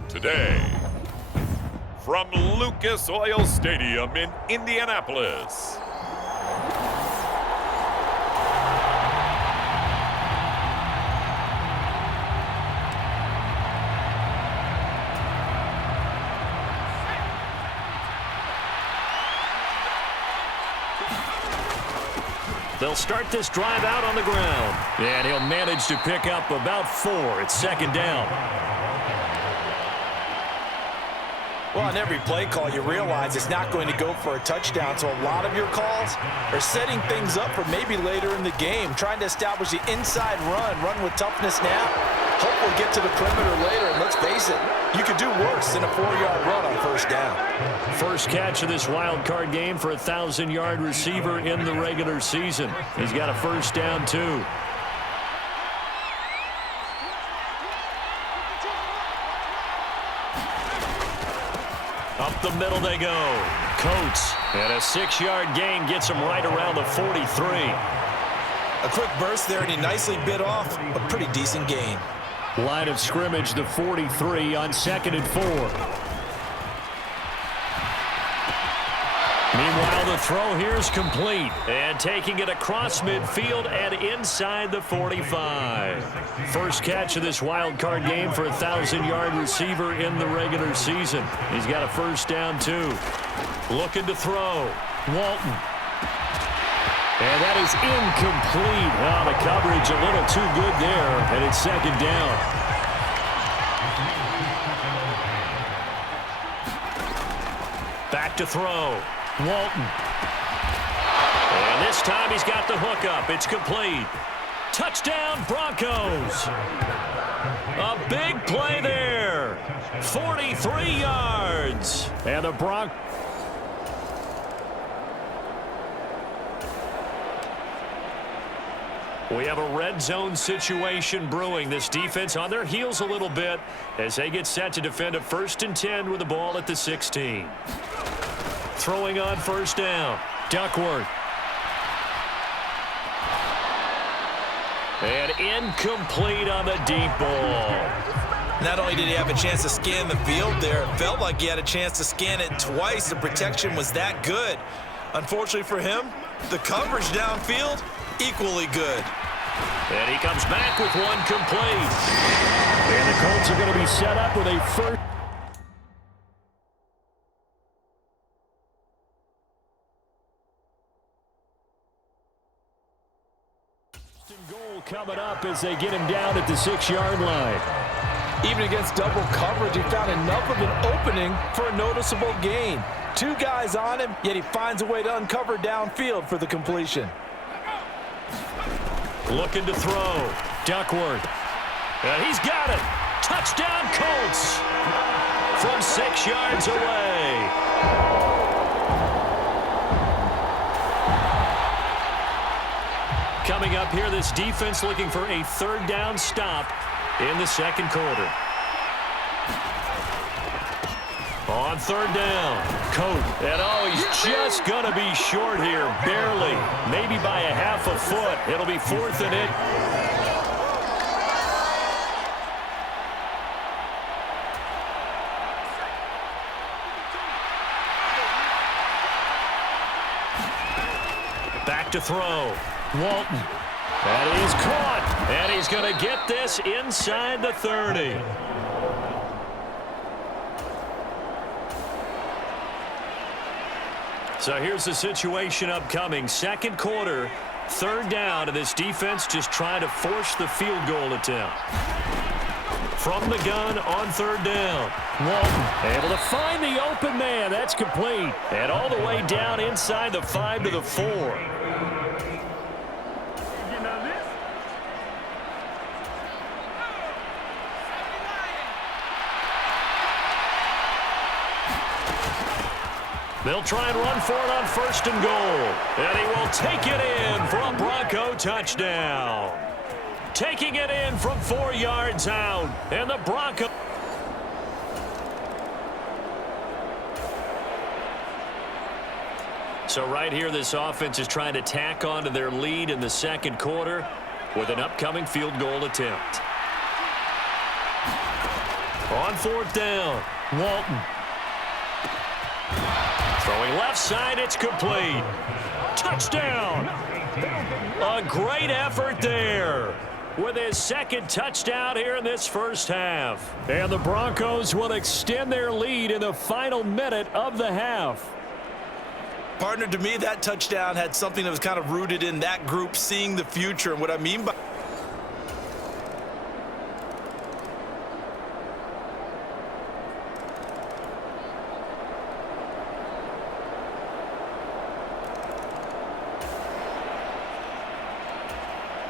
Today, from Lucas Oil Stadium in Indianapolis. They'll start this drive out on the ground. And he'll manage to pick up about 4. It's 2nd down. Well, on every play call, you realize it's not going to go for a touchdown, so a lot of your calls are setting things up for maybe later in the game, trying to establish the inside run with toughness now. Hopefully get to the perimeter later, and let's face it, you could do worse than a 4-yard run on first down. First catch of this wild card game for a 1,000-yard receiver in the regular season. He's got a first down, too. Up the middle they go. Coates, and a 6-yard gain gets him right around the 43. A quick burst there, and he nicely bit off a pretty decent gain. Line of scrimmage, the 43 on 2nd and 4. Meanwhile, the throw here is complete. And taking it across midfield and inside the 45. First catch of this wild card game for a 1,000-yard receiver in the regular season. He's got a first down, too. Looking to throw. Walton. And that is incomplete. Oh, the coverage a little too good there, and it's 2nd down. Back to throw. Walton. And this time he's got the hook up. It's complete. Touchdown, Broncos. A big play there. 43 yards. And the Broncos. We have a red zone situation brewing. This defense on their heels a little bit as they get set to defend a 1st and 10 with the ball at the 16. Throwing on first down. Duckworth. And incomplete on the deep ball. Not only did he have a chance to scan the field there, it felt like he had a chance to scan it twice. The protection was that good. Unfortunately for him, the coverage downfield, equally good. And he comes back with one complete. And the Colts are going to be set up with a first. Goal coming up as they get him down at the 6-yard line. Even against double coverage, he found enough of an opening for a noticeable gain. 2 guys on him, yet he finds a way to uncover downfield for the completion. Looking to throw. Duckworth. And he's got it. Touchdown, Colts. From 6 yards away. Coming up here, this defense looking for a 3rd down stop in the 2nd quarter. On 3rd down, Coat. And he's just going to be short here, barely. Maybe by a half a foot. It'll be 4th and it. Back to throw. Walton. And he's caught. And he's going to get this inside the 30. So here's the situation upcoming. 2nd quarter, 3rd down, and this defense just trying to force the field goal attempt. From the gun on 3rd down. Walton able to find the open man. That's complete. And all the way down inside the 5 to the 4. They'll try and run for it on 1st and goal. And he will take it in for a Bronco touchdown. Taking it in from 4 yards out. And the Bronco. So right here, this offense is trying to tack on to their lead in the 2nd quarter with an upcoming field goal attempt. On 4th down, Walton. Throwing left side, it's complete. Touchdown. A great effort there with his 2nd touchdown here in this first half. And the Broncos will extend their lead in the final minute of the half. Partner, to me, that touchdown had something that was kind of rooted in that group seeing the future. And what I mean by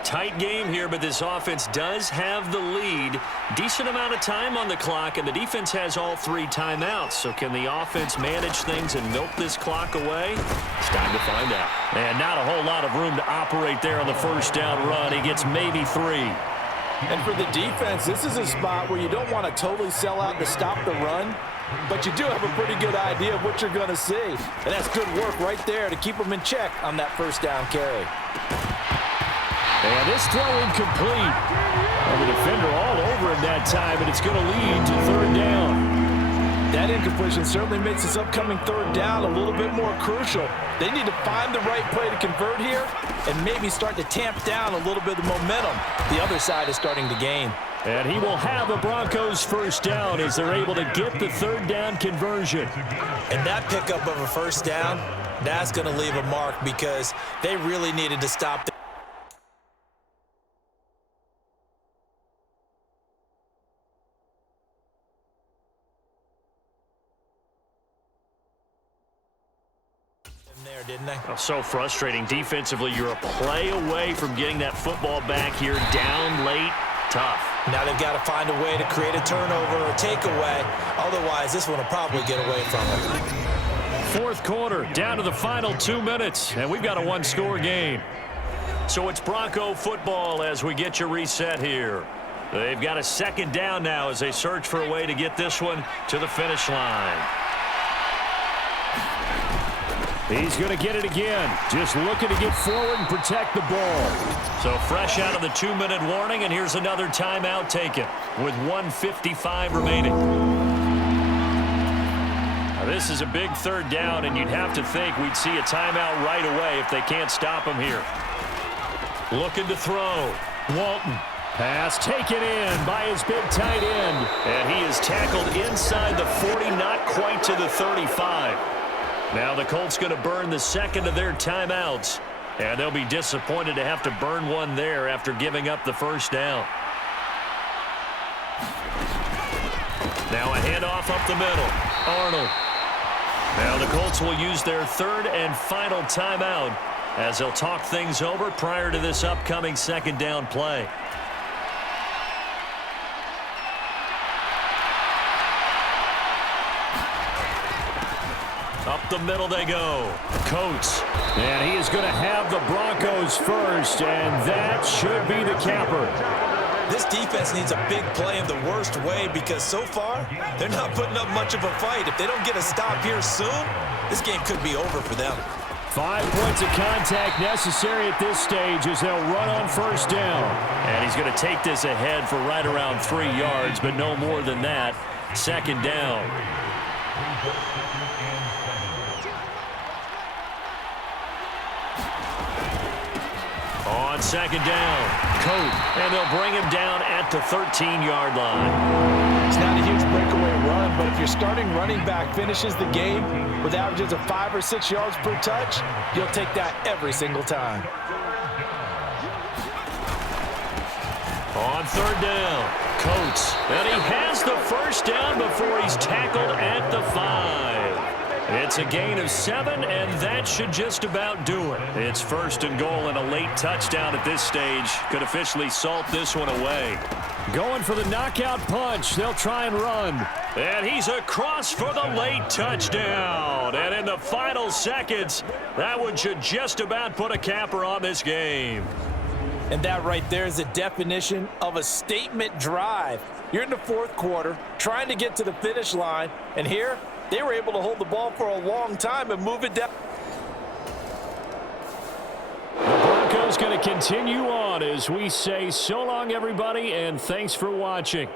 tight game here, but this offense does have the lead. Decent amount of time on the clock, and the defense has all 3 timeouts. So can the offense manage things and milk this clock away? It's time to find out. And not a whole lot of room to operate there on the 1st down run. He gets maybe 3. And for the defense, this is a spot where you don't want to totally sell out to stop the run. but you do have a pretty good idea of what you're going to see. And that's good work right there to keep them in check on that first down carry. And this throw incomplete. And the defender all over him that time, and it's going to lead to third down. That incompletion certainly makes this upcoming third down a little bit more crucial. They need to find the right play to convert here and maybe start to tamp down a little bit of momentum the other side is starting to gain. And he will have the Broncos first down as they're able to get the third down conversion. And that pickup of a first down, that's going to leave a mark because they really needed to stop there, didn't they? Oh, so frustrating. Defensively, you're a play away from getting that football back here down late. Tough. Now they've got to find a way to create a turnover or takeaway. Otherwise, this one will probably get away from them. Fourth quarter, down to the final 2 minutes, and we've got a one-score game. So it's Bronco football as we get you reset here. They've got a second down now as they search for a way to get this one to the finish line. He's going to get it again. Just looking to get forward and protect the ball. So fresh out of the 2-minute warning, and here's another timeout taken with 1:55 remaining. Now, this is a big third down, and you'd have to think we'd see a timeout right away if they can't stop him here. Looking to throw. Walton. Pass taken in by his big tight end. And he is tackled inside the 40, not quite to the 35. Now the Colts going to burn the second of their timeouts, and they'll be disappointed to have to burn one there after giving up the first down. Now a handoff up the middle. Arnold. Now the Colts will use their third and final timeout as they'll talk things over prior to this upcoming second down play. Up the middle they go. Coates. And he is going to have the Broncos first, and that should be the capper. This defense needs a big play in the worst way because so far, they're not putting up much of a fight. If they don't get a stop here soon, this game could be over for them. 5 points of contact necessary at this stage as they'll run on first down. And he's going to take this ahead for right around 3 yards, but no more than that. Second down. On second down, Coat, and they'll bring him down at the 13-yard line. It's not a huge breakaway run, but if your starting running back finishes the game with averages of 5 or 6 yards per touch, you'll take that every single time. On third down, Coates, and he has the first down before he's tackled at the 5. It's a gain of 7, and that should just about do it. It's first and goal, and a late touchdown at this stage could officially salt this one away. Going for the knockout punch. They'll try and run. And he's across for the late touchdown. And in the final seconds, that one should just about put a capper on this game. And that right there is the definition of a statement drive. You're in the fourth quarter, trying to get to the finish line, and here, they were able to hold the ball for a long time and move it down. The Broncos going to continue on as we say so long, everybody, and thanks for watching.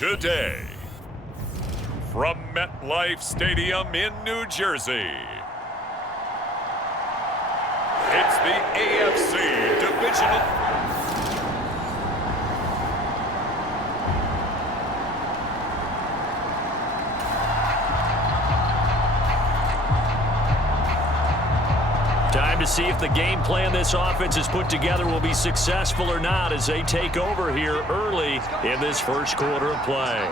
today. From MetLife Stadium in New Jersey, it's the AFC Divisional. Time to see if the game plan this offense has put together will be successful or not as they take over here early in this first quarter of play.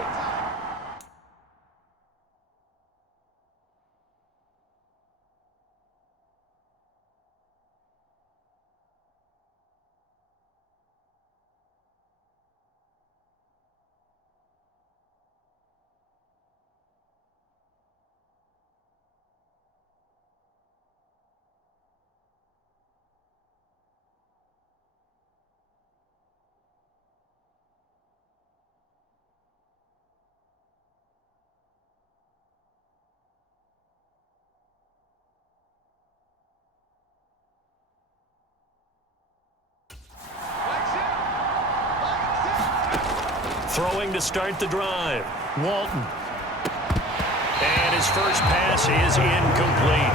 Throwing to start the drive. Walton. And his first pass is incomplete.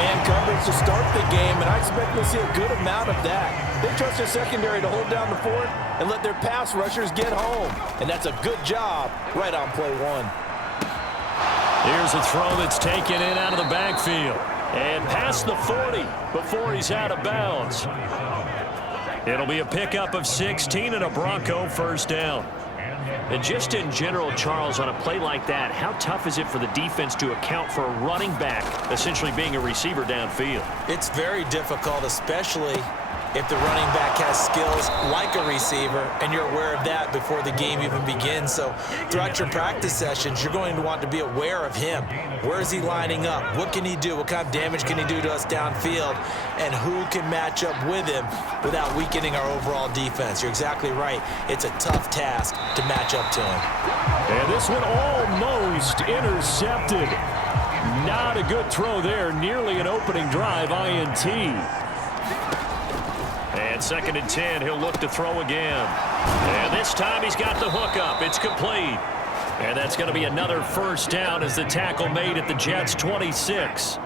Man coverage to start the game, and I expect we'll see a good amount of that. They trust their secondary to hold down the fort and let their pass rushers get home. And that's a good job right on play one. Here's a throw that's taken in out of the backfield. And past the 40 before he's out of bounds. It'll be a pickup of 16 and a Bronco first down. And just in general, Charles, on a play like that, how tough is it for the defense to account for a running back essentially being a receiver downfield? It's very difficult, especially if the running back has skills like a receiver, and you're aware of that before the game even begins. So throughout your practice sessions, you're going to want to be aware of him. Where is he lining up? What can he do? What kind of damage can he do to us downfield? And who can match up with him without weakening our overall defense? You're exactly right. It's a tough task to match up to him. And this one almost intercepted. Not a good throw there. Nearly an opening drive INT. And 2nd and 10, he'll look to throw again. And this time he's got the hook up. It's complete. And that's going to be another first down as the tackle made at the Jets' 26.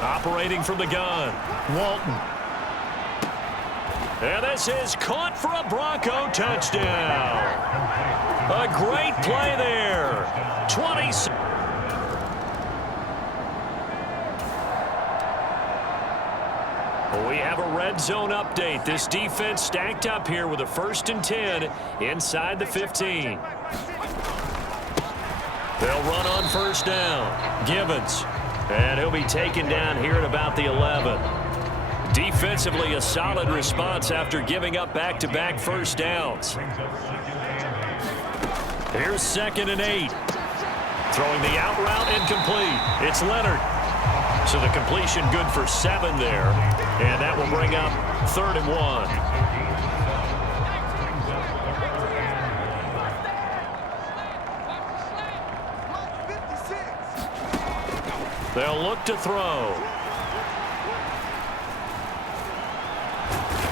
Operating from the gun, Walton. And this is caught for a Bronco touchdown. A great play there. 26. We have a red zone update. This defense stacked up here with a 1st and 10 inside the 15. They'll run on first down. Gibbons. And he'll be taken down here at about the 11. Defensively, a solid response after giving up back-to-back first downs. Here's 2nd and 8. Throwing the out route incomplete. It's Leonard. So the completion good for 7 there. And that will bring up 3rd and 1. They'll look to throw.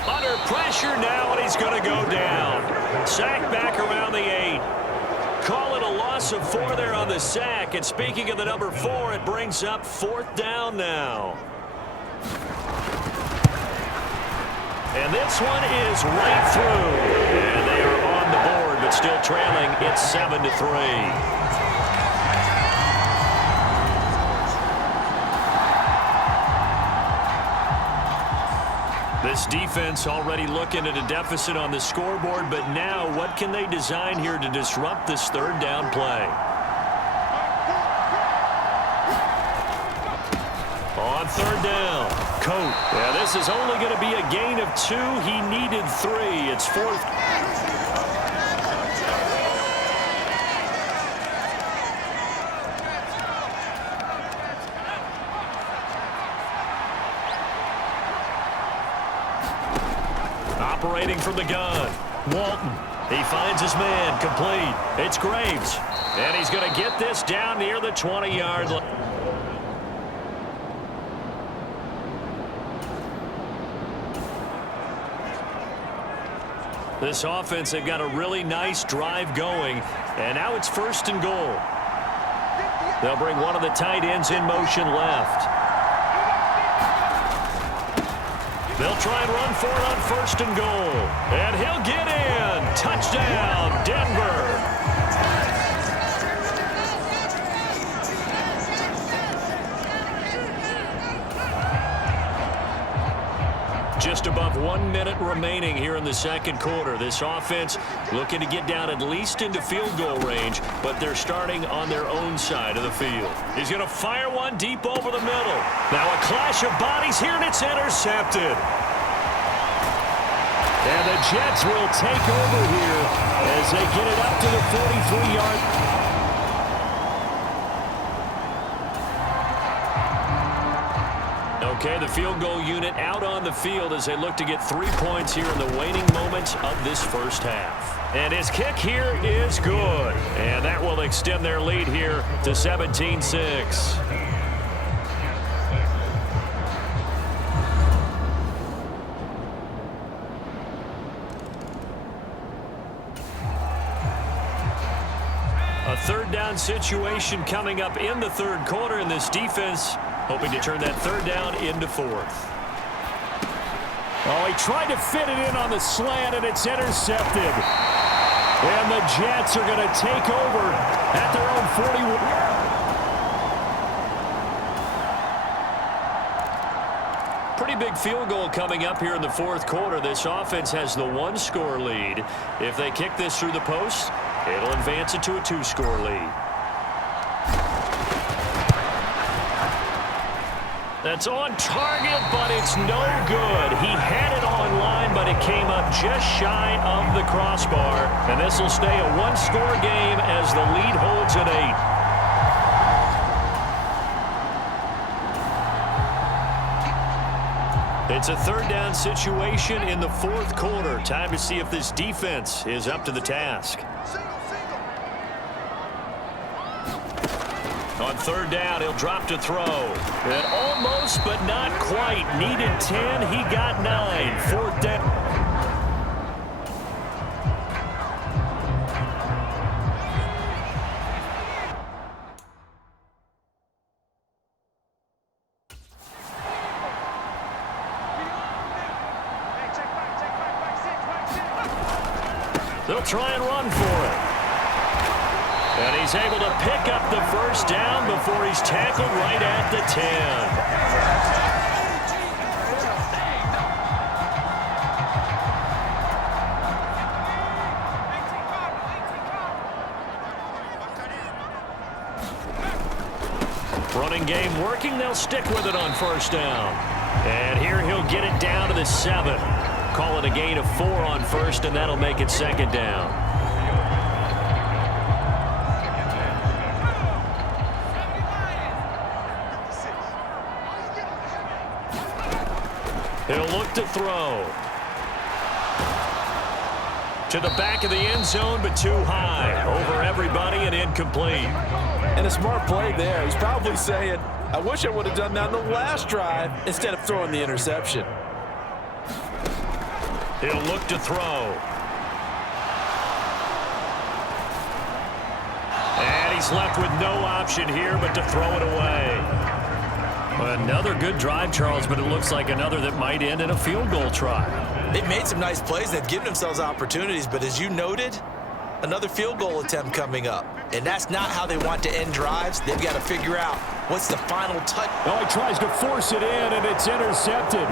Under pressure now, and he's going to go down. Sacked back around the 8. Call it a loss of 4 there on the sack. And speaking of the number 4, it brings up 4th down now. And this one is right through. And they are on the board, but still trailing. It's 7-3. This defense already looking at a deficit on the scoreboard, but now what can they design here to disrupt this 3rd down play? On 3rd down, Coat. Yeah, this is only going to be a gain of 2. He needed 3. It's 4th. Operating from the gun, Walton. He finds his man, complete. It's Graves. And he's going to get this down near the 20-yard line. This offense, they've got a really nice drive going, and now it's 1st and goal. They'll bring one of the tight ends in motion left. They'll try and run for it on 1st and goal. And he'll get in. Touchdown, Denver. Just above 1 minute remaining here in the 2nd quarter. This offense looking to get down at least into field goal range, but they're starting on their own side of the field. He's going to fire one deep over the middle. Now a clash of bodies here, and it's intercepted. And the Jets will take over here as they get it up to the 43-yard. Okay, the field goal unit out on the field as they look to get 3 points here in the waning moments of this 1st half. And his kick here is good. And that will extend their lead here to 17-6. A 3rd down situation coming up in the 3rd quarter, and this defense hoping to turn that 3rd down into 4th. Oh, he tried to fit it in on the slant, and it's intercepted. And the Jets are going to take over at their own 41. Pretty big field goal coming up here in the 4th quarter. This offense has the 1-score lead. If they kick this through the post, it'll advance it to a 2-score lead. That's on target, but it's no good. He had it on line, but it came up just shy of the crossbar. And this will stay a 1-score game as the lead holds at 8. It's a 3rd down situation in the 4th quarter. Time to see if this defense is up to the task. On 3rd down, he'll drop to throw. And almost, but not quite. Needed 10, he got 9. 4th down. They'll try and run for it. And he's able to pick up the 1st down before he's tackled right at the 10. Running game working. They'll stick with it on 1st down. And here he'll get it down to the 7. Call it a gain of 4 on 1st, and that'll make it 2nd down. He'll look to throw. To the back of the end zone, but too high. Over everybody and incomplete. And a smart play there. He's probably saying, I wish I would have done that in the last drive instead of throwing the interception. He'll look to throw. And he's left with no option here but to throw it away. Another good drive, Charles, but it looks like another that might end in a field goal try. They've made some nice plays. They've given themselves opportunities, but as you noted, another field goal attempt coming up. And that's not how they want to end drives. They've got to figure out what's the final touch. Oh, he tries to force it in, and it's intercepted.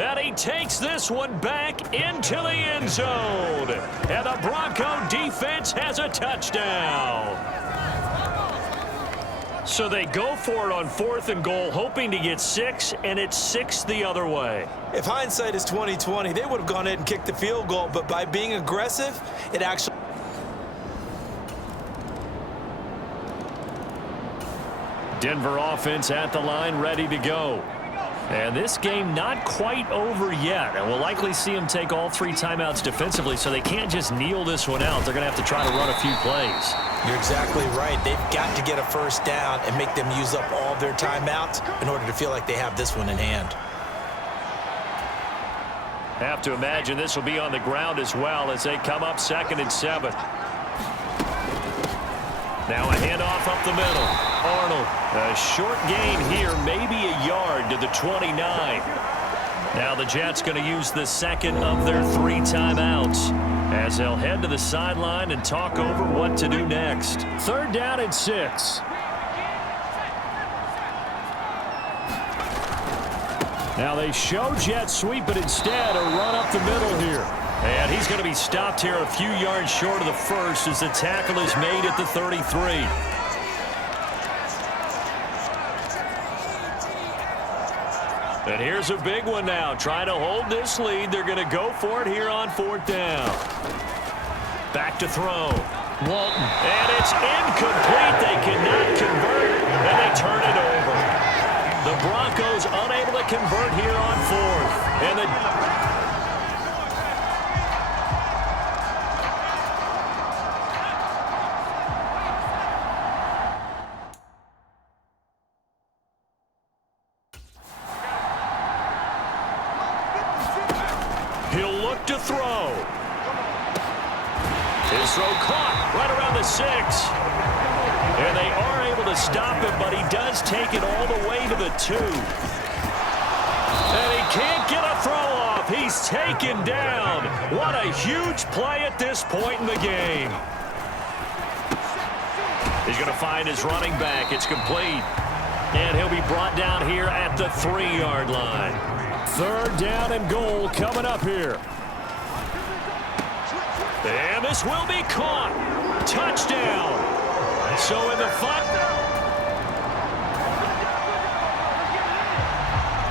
And he takes this one back into the end zone. And the Bronco defense has a touchdown. So they go for it on 4th and goal, hoping to get 6, and it's 6 the other way. If hindsight is 20/20, they would have gone ahead and kicked the field goal, but by being aggressive, it actually... Denver offense at the line, ready to go. And this game not quite over yet. And we'll likely see them take all 3 timeouts defensively, so they can't just kneel this one out. They're going to have to try to run a few plays. You're exactly right. They've got to get a first down and make them use up all their timeouts in order to feel like they have this one in hand. Have to imagine this will be on the ground as well as they come up 2nd and 7. Now a handoff up the middle. Arnold, a short gain here, maybe a yard to the 29. Now the Jets going to use the second of their 3 timeouts as they'll head to the sideline and talk over what to do next. 3rd down and 6. Now they show jet sweep, but instead a run up the middle here. And he's going to be stopped here a few yards short of the first as the tackle is made at the 33. And here's a big one now. Trying to hold this lead. They're going to go for it here on 4th down. Back to throw. Walton. And it's incomplete. They cannot convert, and they turn it over. The Broncos unable to convert here on 4th. And he'll look to throw. His throw caught right around the 6. And they are able to stop him, but he does take it all the way to the 2. And he can't get a throw off. He's taken down. What a huge play at this point in the game. He's going to find his running back. It's complete. And he'll be brought down here at the 3-yard line. 3rd down and goal coming up here. And this will be caught. Touchdown. So in the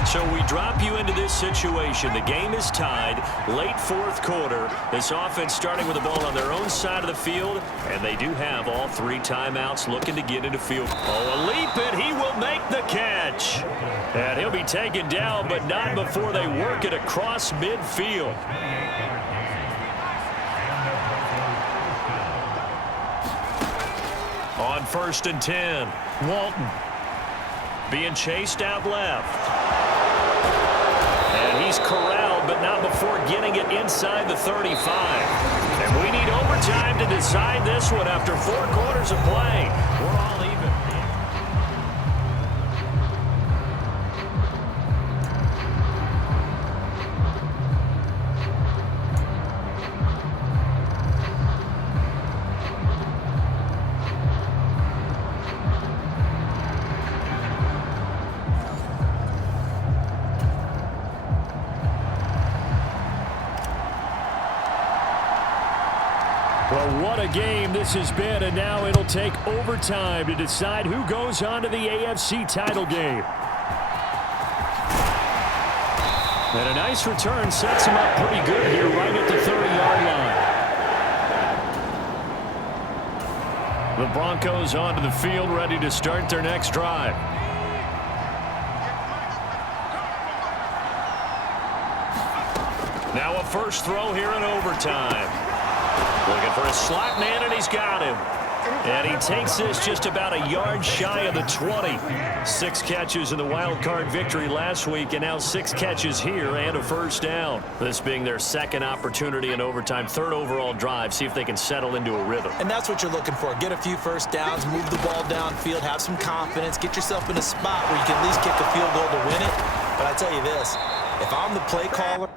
So we drop you into this situation. The game is tied. Late 4th quarter. This offense starting with the ball on their own side of the field. And they do have all 3 timeouts looking to get into field. Oh, a leap, and he will make the catch. And he'll be taken down, but not before they work it across midfield. On 1st and 10, Walton being chased out left. And he's corralled, but not before getting it inside the 35. And we need overtime to decide this one after 4 quarters of play. We're all even. Well, what a game this has been, and now it'll take overtime to decide who goes on to the AFC title game. And a nice return sets him up pretty good here right at the 30-yard line. The Broncos onto the field, ready to start their next drive. Now a first throw here in overtime. Looking for a slot man, and he's got him. And he takes this just about a yard shy of the 20. 6 catches in the wild card victory last week, and now 6 catches here and a first down. This being their 2nd opportunity in overtime, 3rd overall drive. See if they can settle into a rhythm. And that's what you're looking for. Get a few first downs, move the ball downfield, have some confidence, get yourself in a spot where you can at least kick a field goal to win it. But I tell you this, if I'm the play caller,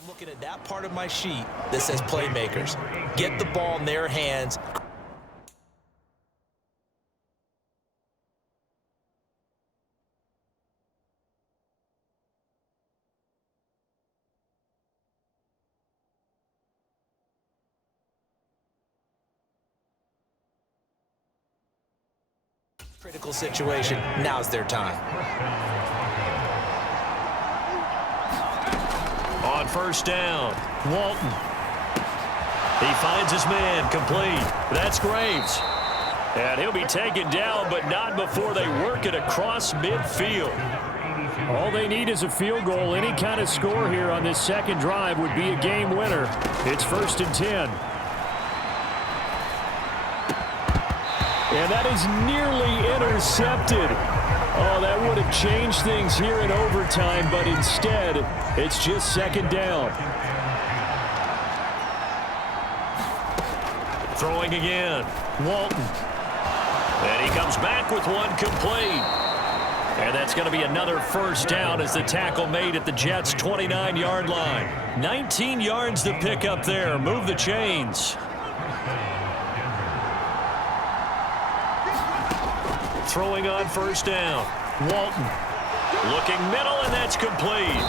I'm looking at that part of my sheet that says playmakers. Get the ball in their hands. Critical situation. Now's their time. On first down, Walton. He finds his man, complete. That's Graves. And he'll be taken down, but not before they work it across midfield. All they need is a field goal. Any kind of score here on this second drive would be a game winner. It's 1st and 10. And that is nearly intercepted. Oh, that would have changed things here in overtime, but instead, it's just second down. Throwing again, Walton. And he comes back with one complete. And that's going to be another first down as the tackle made at the Jets' 29-yard line. 19 yards to pick up there. Move the chains. Throwing on first down, Walton. Looking middle, and that's complete.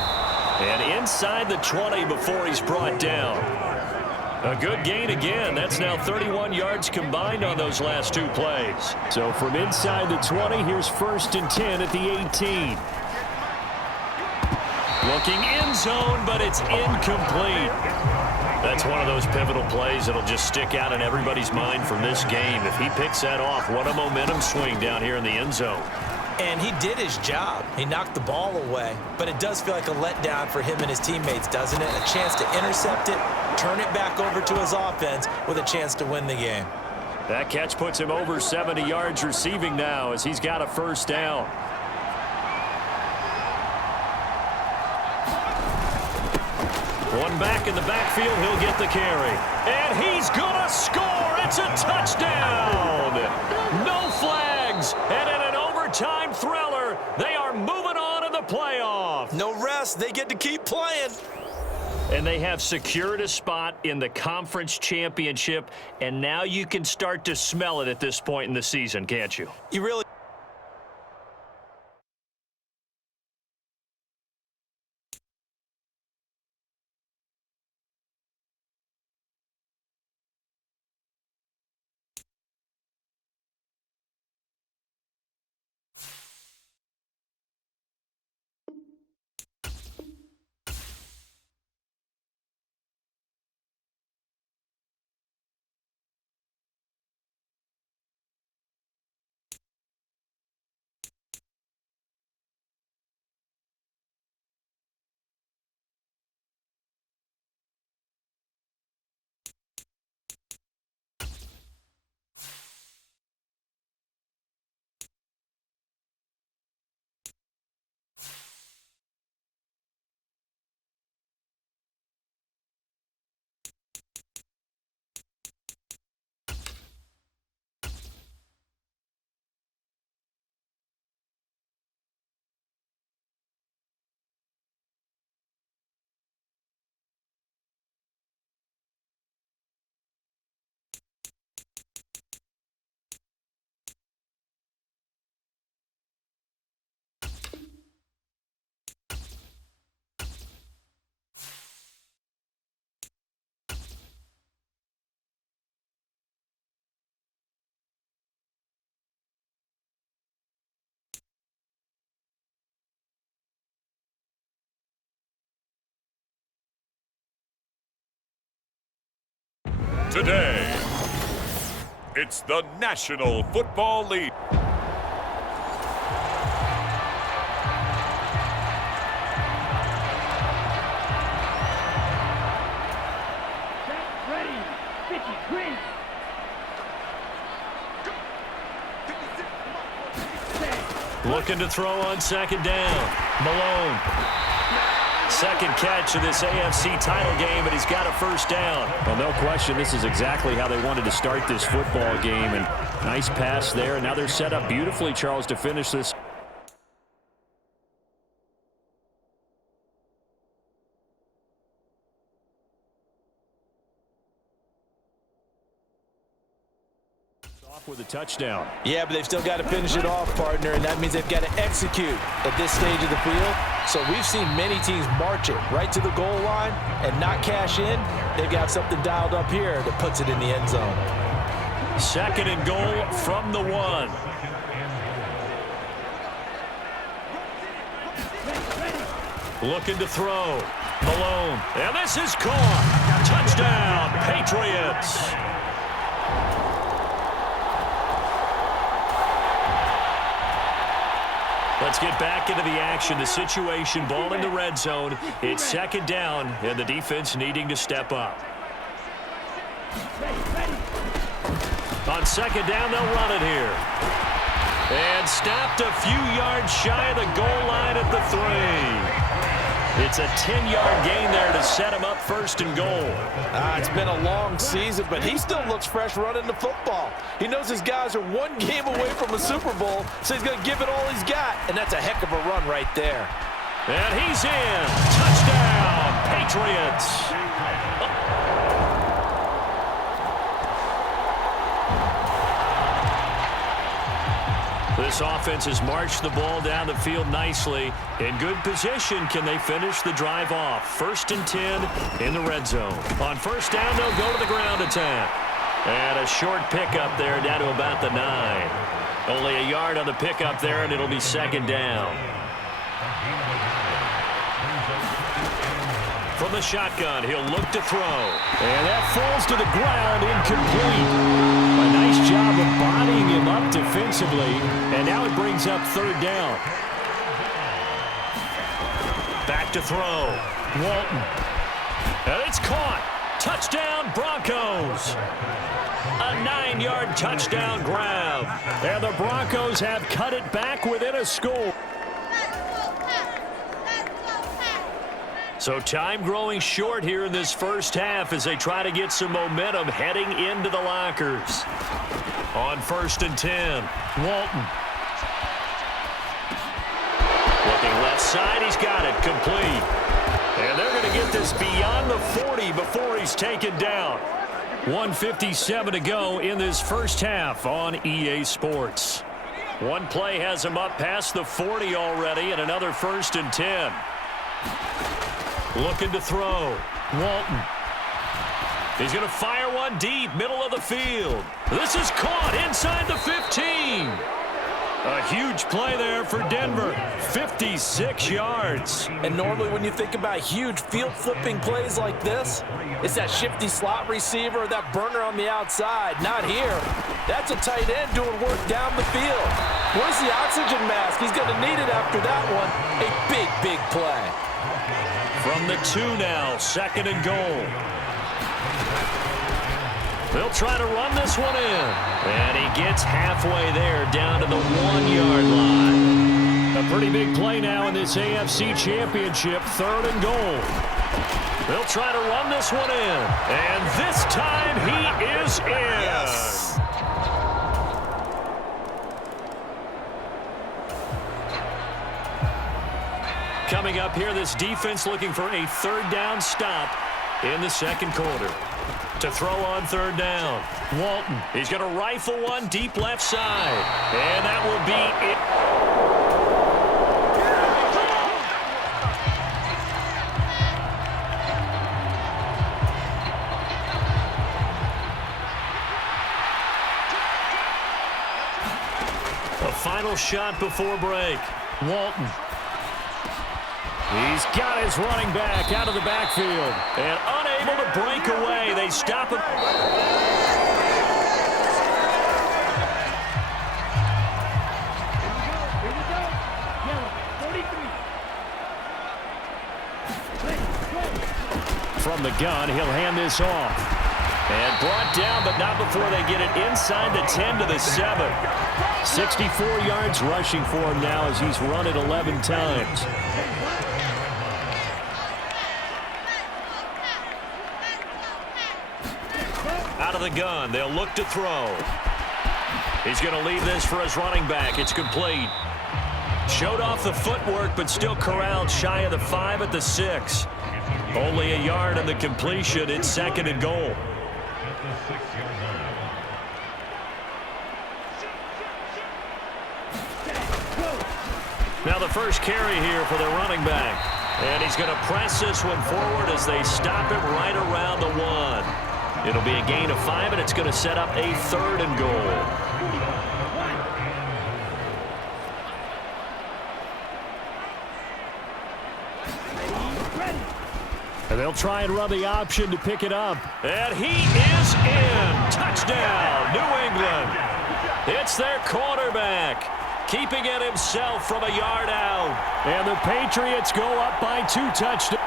And inside the 20 before he's brought down. A good gain again. That's now 31 yards combined on those last two plays. So from inside the 20, here's 1st and 10 at the 18. Looking end zone, but it's incomplete. That's one of those pivotal plays that'll just stick out in everybody's mind from this game. If he picks that off, what a momentum swing down here in the end zone. And he did his job. He knocked the ball away. But it does feel like a letdown for him and his teammates, doesn't it? A chance to intercept it, turn it back over to his offense with a chance to win the game. That catch puts him over 70 yards receiving now as he's got a first down. One back in the backfield, he'll get the carry. And he's going to score. It's a touchdown. No flags. And in an overtime thriller, they are moving on in the playoff. No rest. They get to keep playing. And they have secured a spot in the conference championship. And now you can start to smell it at this point in the season, can't you? You really... Today, it's the National Football League. Looking to throw on second down. Malone. Second catch of this AFC title game, and he's got a first down. Well, no question, this is exactly how they wanted to start this football game. And nice pass there. And now they're set up beautifully, Charles, to finish this. off with a touchdown. Yeah, but they've still got to finish it off, partner, and that means they've got to execute at this stage of the field. So we've seen many teams march it right to the goal line and not cash in. They've got something dialed up here that puts it in the end zone. 2nd and goal from the 1. Looking to throw. Malone. And this is caught. Touchdown, Patriots. Let's get back into the action. The situation, ball in the red zone. It's 2nd down, and the defense needing to step up. On 2nd down, they'll run it here. And stopped a few yards shy of the goal line at the 3. It's a 10-yard gain there to set him up 1st and goal. It's been a long season, but he still looks fresh running the football. He knows his guys are one game away from a Super Bowl, so he's going to give it all he's got, and that's a heck of a run right there. And he's in. Touchdown, Patriots. This offense has marched the ball down the field nicely. In good position, can they finish the drive off? 1st and 10 in the red zone. On 1st down, they'll go to the ground attack. And a short pickup there down to about the 9. Only a yard on the pickup there, and it'll be 2nd down. From the shotgun, he'll look to throw. And that falls to the ground, incomplete. A nice job of bodying him up defensively, and now it brings up 3rd down. Back to throw. Walton. And it's caught. Touchdown, Broncos. A 9-yard touchdown grab. And the Broncos have cut it back within a score. So time growing short here in this 1st half as they try to get some momentum heading into the lockers. On 1st and 10, Walton. Looking left side, he's got it, complete. And they're going to get this beyond the 40 before he's taken down. 1:57 to go in this 1st half on EA Sports. One play has him up past the 40 already, and another 1st and 10. Looking to throw. Walton. He's going to fire one deep, middle of the field. This is caught inside the 15. A huge play there for Denver. 56 yards. And normally when you think about huge field-flipping plays like this, it's that shifty slot receiver or that burner on the outside. Not here. That's a tight end doing work down the field. Where's the oxygen mask? He's going to need it after that one. A big, big play. From the 2 now, 2nd and goal. They'll try to run this one in. And he gets halfway there down to the 1-yard line. A pretty big play now in this AFC Championship, 3rd and goal. They'll try to run this one in. And this time he is in. Yes. Coming up here, this defense looking for a 3rd down stop in the 2nd quarter. To throw on 3rd down, Walton. He's going to rifle one deep left side. And that will be it. A final shot before break. Walton. He's got his running back out of the backfield. And unable to break away. They stop him. From the gun, he'll hand this off. And brought down, but not before they get it inside the 10 to the 7. 64 yards rushing for him now as he's run it 11 times. Out of the gun, they'll look to throw. He's going to leave this for his running back. It's complete. Showed off the footwork, but still corralled shy of the 5 at the 6. Only a yard on the completion. It's 2nd and goal. Now the first carry here for the running back. And he's going to press this one forward as they stop him right around the 1. It'll be a gain of 5, and it's going to set up a 3rd and goal. And they'll try and run the option to pick it up. And he is in. Touchdown, New England. It's their quarterback, keeping it himself from a yard out. And the Patriots go up by 2 touchdowns.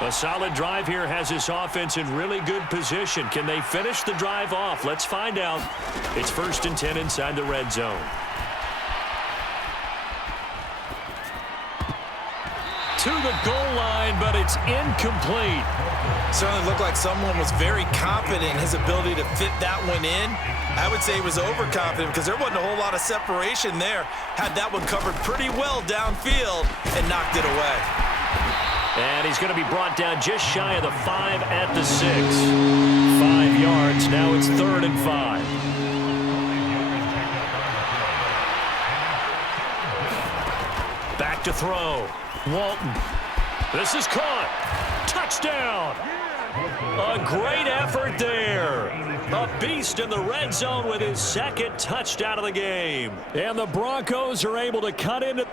A solid drive here has this offense in really good position. Can they finish the drive off? Let's find out. It's 1st and 10 inside the red zone. To the goal line, but it's incomplete. Certainly looked like someone was very confident in his ability to fit that one in. I would say he was overconfident because there wasn't a whole lot of separation there. Had that one covered pretty well downfield and knocked it away. And he's going to be brought down just shy of the 5 at the 6. 5 yards. Now it's 3rd and 5. Back to throw. Walton. This is caught. Touchdown. A great effort there. A beast in the red zone with his 2nd touchdown of the game. And the Broncos are able to cut into...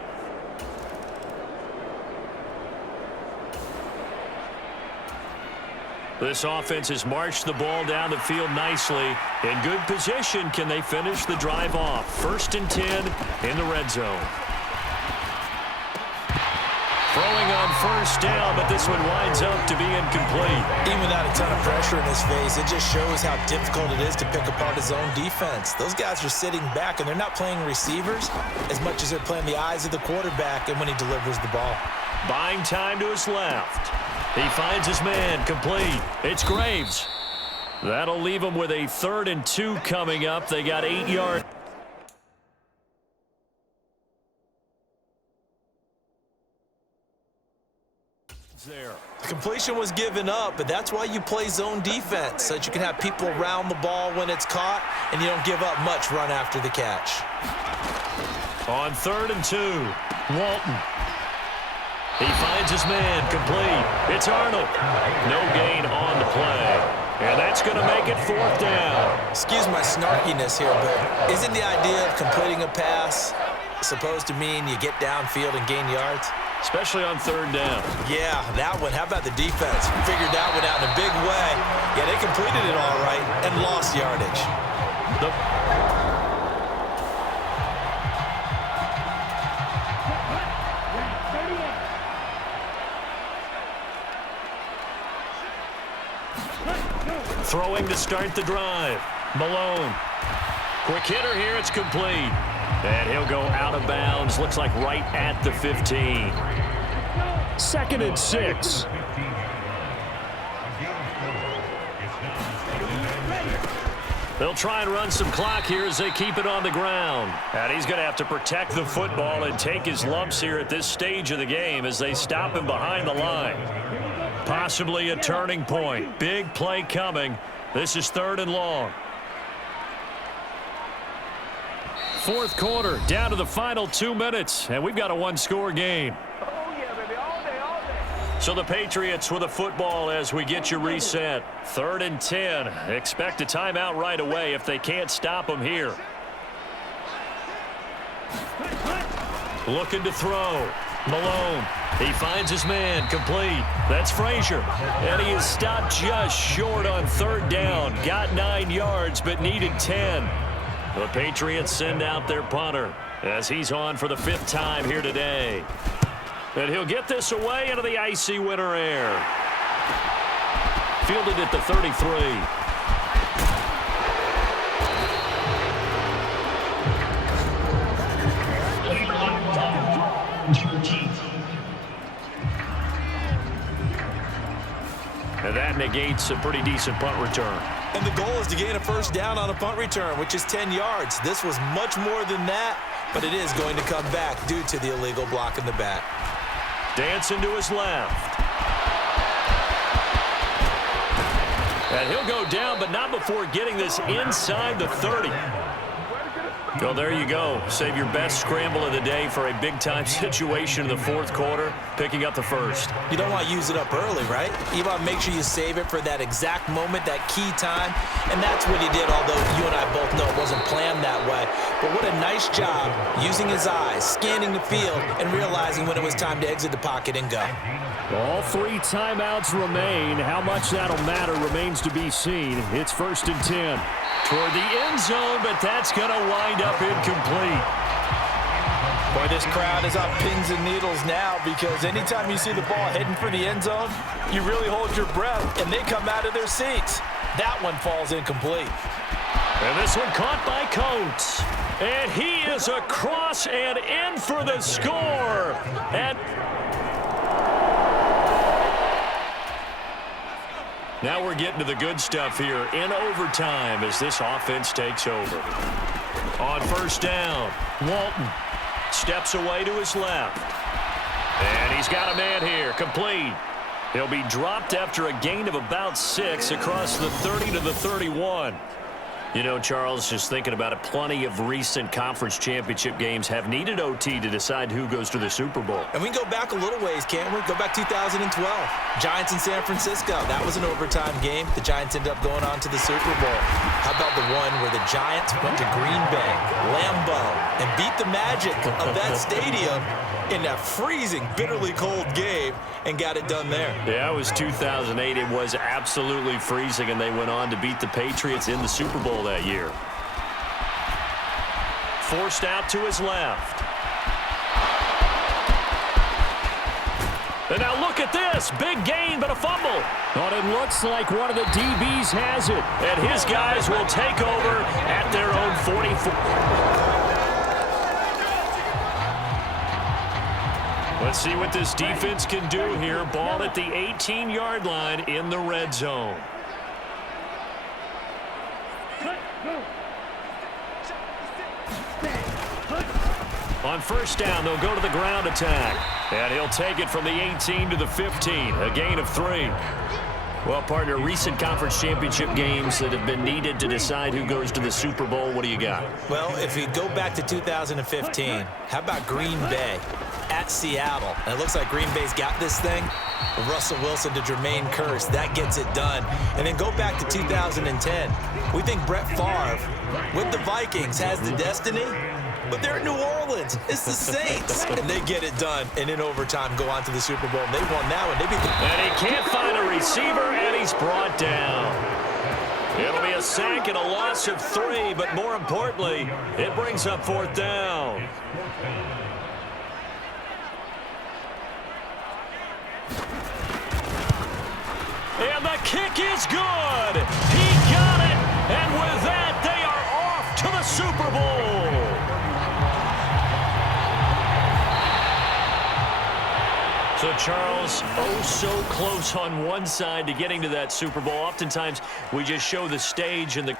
This offense has marched the ball down the field nicely. In good position, can they finish the drive off? 1st and 10 in the red zone. Throwing on 1st down, but this one winds up to be incomplete. Even without a ton of pressure in his face, it just shows how difficult it is to pick apart his own defense. Those guys are sitting back, and they're not playing receivers as much as they're playing the eyes of the quarterback and when he delivers the ball. Buying time to his left. He finds his man, complete. It's Graves. That'll leave him with a 3rd and 2 coming up. They got 8 yards. There. The completion was given up, but that's why you play zone defense, so that you can have people around the ball when it's caught, and you don't give up much run after the catch. On 3rd and 2, Walton. He finds his man, complete. It's Arnold. No gain on the play. And that's going to make it 4th down. Excuse my snarkiness here, but isn't the idea of completing a pass supposed to mean you get downfield and gain yards? Especially on 3rd down. Yeah, that one. How about the defense? Figured that one out in a big way. Yeah, they completed it all right and lost yardage. Throwing to start the drive. Malone. Quick hitter here. It's complete. And he'll go out of bounds. Looks like right at the 15. 2nd and 6. They'll try and run some clock here as they keep it on the ground. And he's going to have to protect the football and take his lumps here at this stage of the game as they stop him behind the line. Possibly a turning point. Big play coming. This is 3rd and long. 4th quarter, down to the final 2 minutes, and we've got a 1-score game. So the Patriots with a football as we get you reset. 3rd and 10. Expect a timeout right away if they can't stop them here. Looking to throw. Malone. He finds his man, complete. That's Frazier. And he is stopped just short on 3rd down. Got 9 yards, but needed 10. The Patriots send out their punter as he's on for the 5th time here today. And he'll get this away into the icy winter air. Fielded at the 33. And that negates a pretty decent punt return. And the goal is to gain a 1st down on a punt return, which is 10 yards. This was much more than that, but it is going to come back due to the illegal block in the back. Dancing to his left. And he'll go down, but not before getting this inside the 30. Well, there you go. Save your best scramble of the day for a big-time situation in the fourth quarter, picking up the first. You don't want to use it up early, right? You want to make sure you save it for that exact moment, that key time, and that's what he did, although you and I both know it wasn't planned that way. But what a nice job using his eyes, scanning the field, and realizing when it was time to exit the pocket and go. All 3 timeouts remain. How much that'll matter remains to be seen. It's 1st and 10. Toward the end zone, but that's going to wind up incomplete. Boy, this crowd is on pins and needles now because anytime you see the ball heading for the end zone, you really hold your breath, and they come out of their seats. That one falls incomplete. And this one caught by Coates. And he is across and in for the score. And now we're getting to the good stuff here in overtime as this offense takes over. On 1st down, Walton steps away to his left. And he's got a man here, complete. He'll be dropped after a gain of about 6 across the 30 to the 31. You know, Charles, just thinking about it, plenty of recent conference championship games have needed OT to decide who goes to the Super Bowl. And we can go back a little ways, can't we? Go back 2012. Giants in San Francisco. That was an overtime game. The Giants ended up going on to the Super Bowl. How about the one where the Giants went to Green Bay, Lambeau, and beat the magic of that stadium in that freezing, bitterly cold game and got it done there. Yeah, it was 2008. It was absolutely freezing, and they went on to beat the Patriots in the Super Bowl that year. Forced out to his left. And now look at this. Big gain, but a fumble. But it looks like one of the DBs has it. And his guys will take over at their own 44. Let's see what this defense can do here. Ball at the 18-yard line in the red zone. On 1st down, they'll go to the ground attack. And he'll take it from the 18 to the 15, a gain of 3. Well, partner, recent conference championship games that have been needed to decide who goes to the Super Bowl, what do you got? Well, if we go back to 2015, how about Green Bay at Seattle? And it looks like Green Bay's got this thing. Russell Wilson to Jermaine Kearse, that gets it done. And then go back to 2010. We think Brett Favre with the Vikings has the destiny, but they're in New Orleans. It's the Saints. And they get it done. And in overtime, go on to the Super Bowl. And they won that one. They beat the... And he can't find a receiver, and he's brought down. It'll be a sack and a loss of 3, but more importantly, it brings up 4th down. And the kick is good. He got it. And with that, they are off to the Super Bowl. So, Charles, oh so close on one side to getting to that Super Bowl. Oftentimes, we just show the stage and the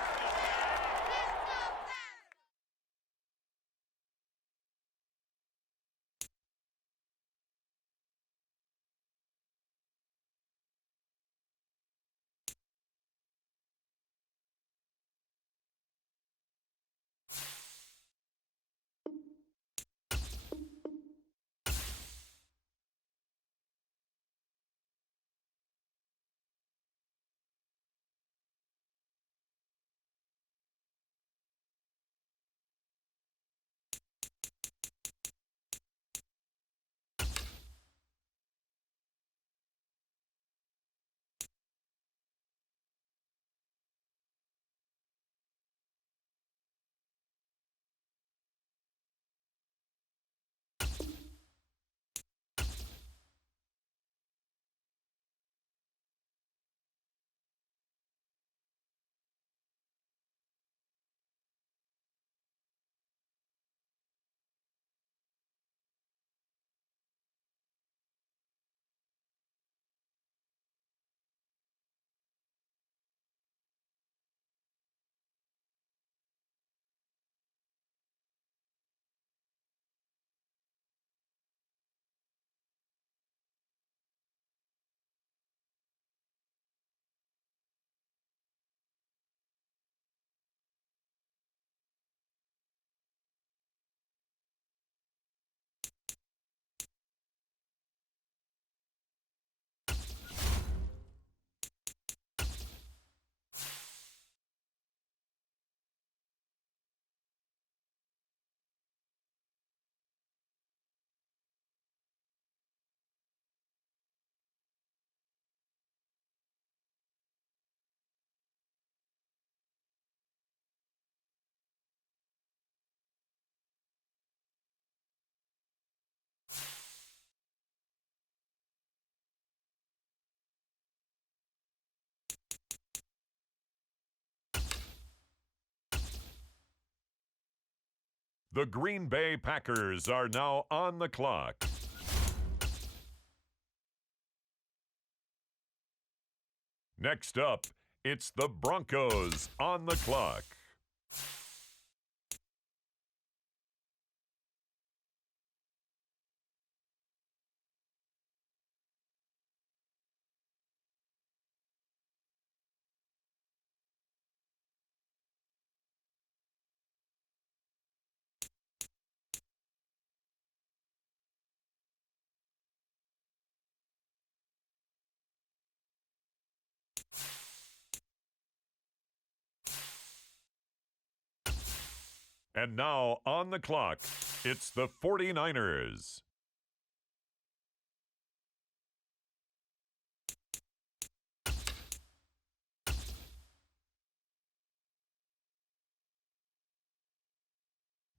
The Green Bay Packers are now on the clock. Next up, it's the Broncos on the clock. And now on the clock, it's the 49ers.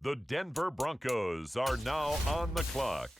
The Denver Broncos are now on the clock.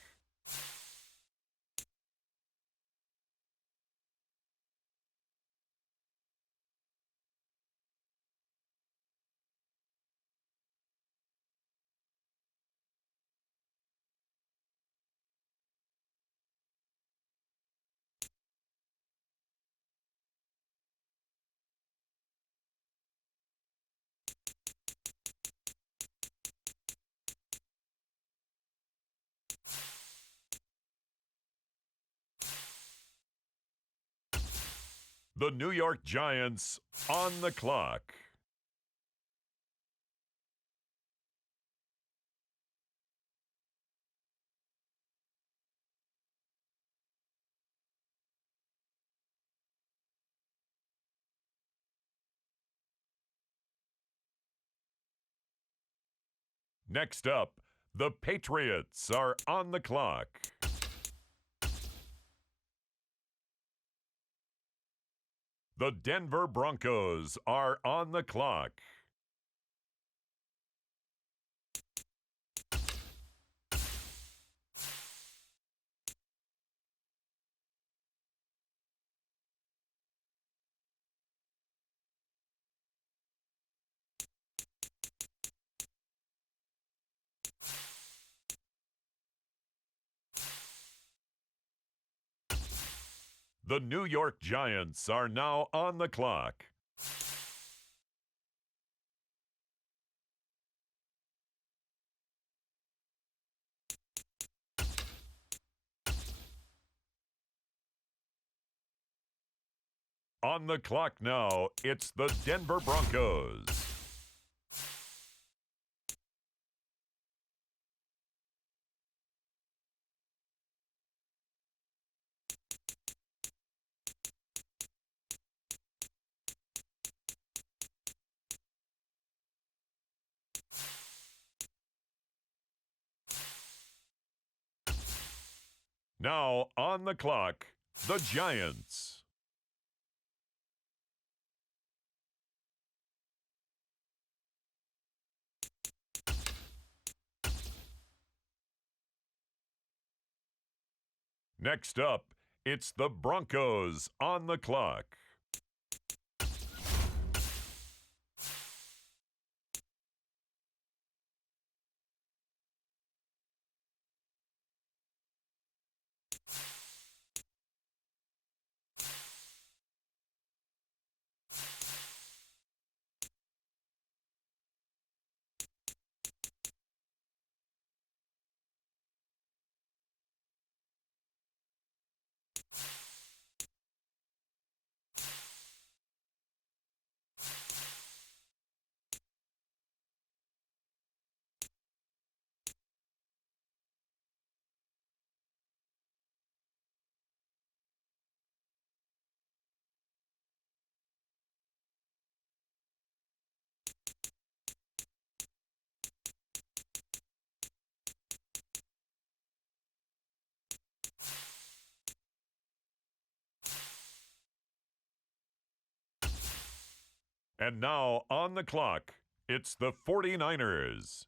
The New York Giants on the clock. Next up, the Patriots are on the clock. The Denver Broncos are on the clock. The New York Giants are now on the clock. On the clock now, it's the Denver Broncos. Now on the clock, the Giants. Next up, it's the Broncos on the clock. And now on the clock, it's the 49ers.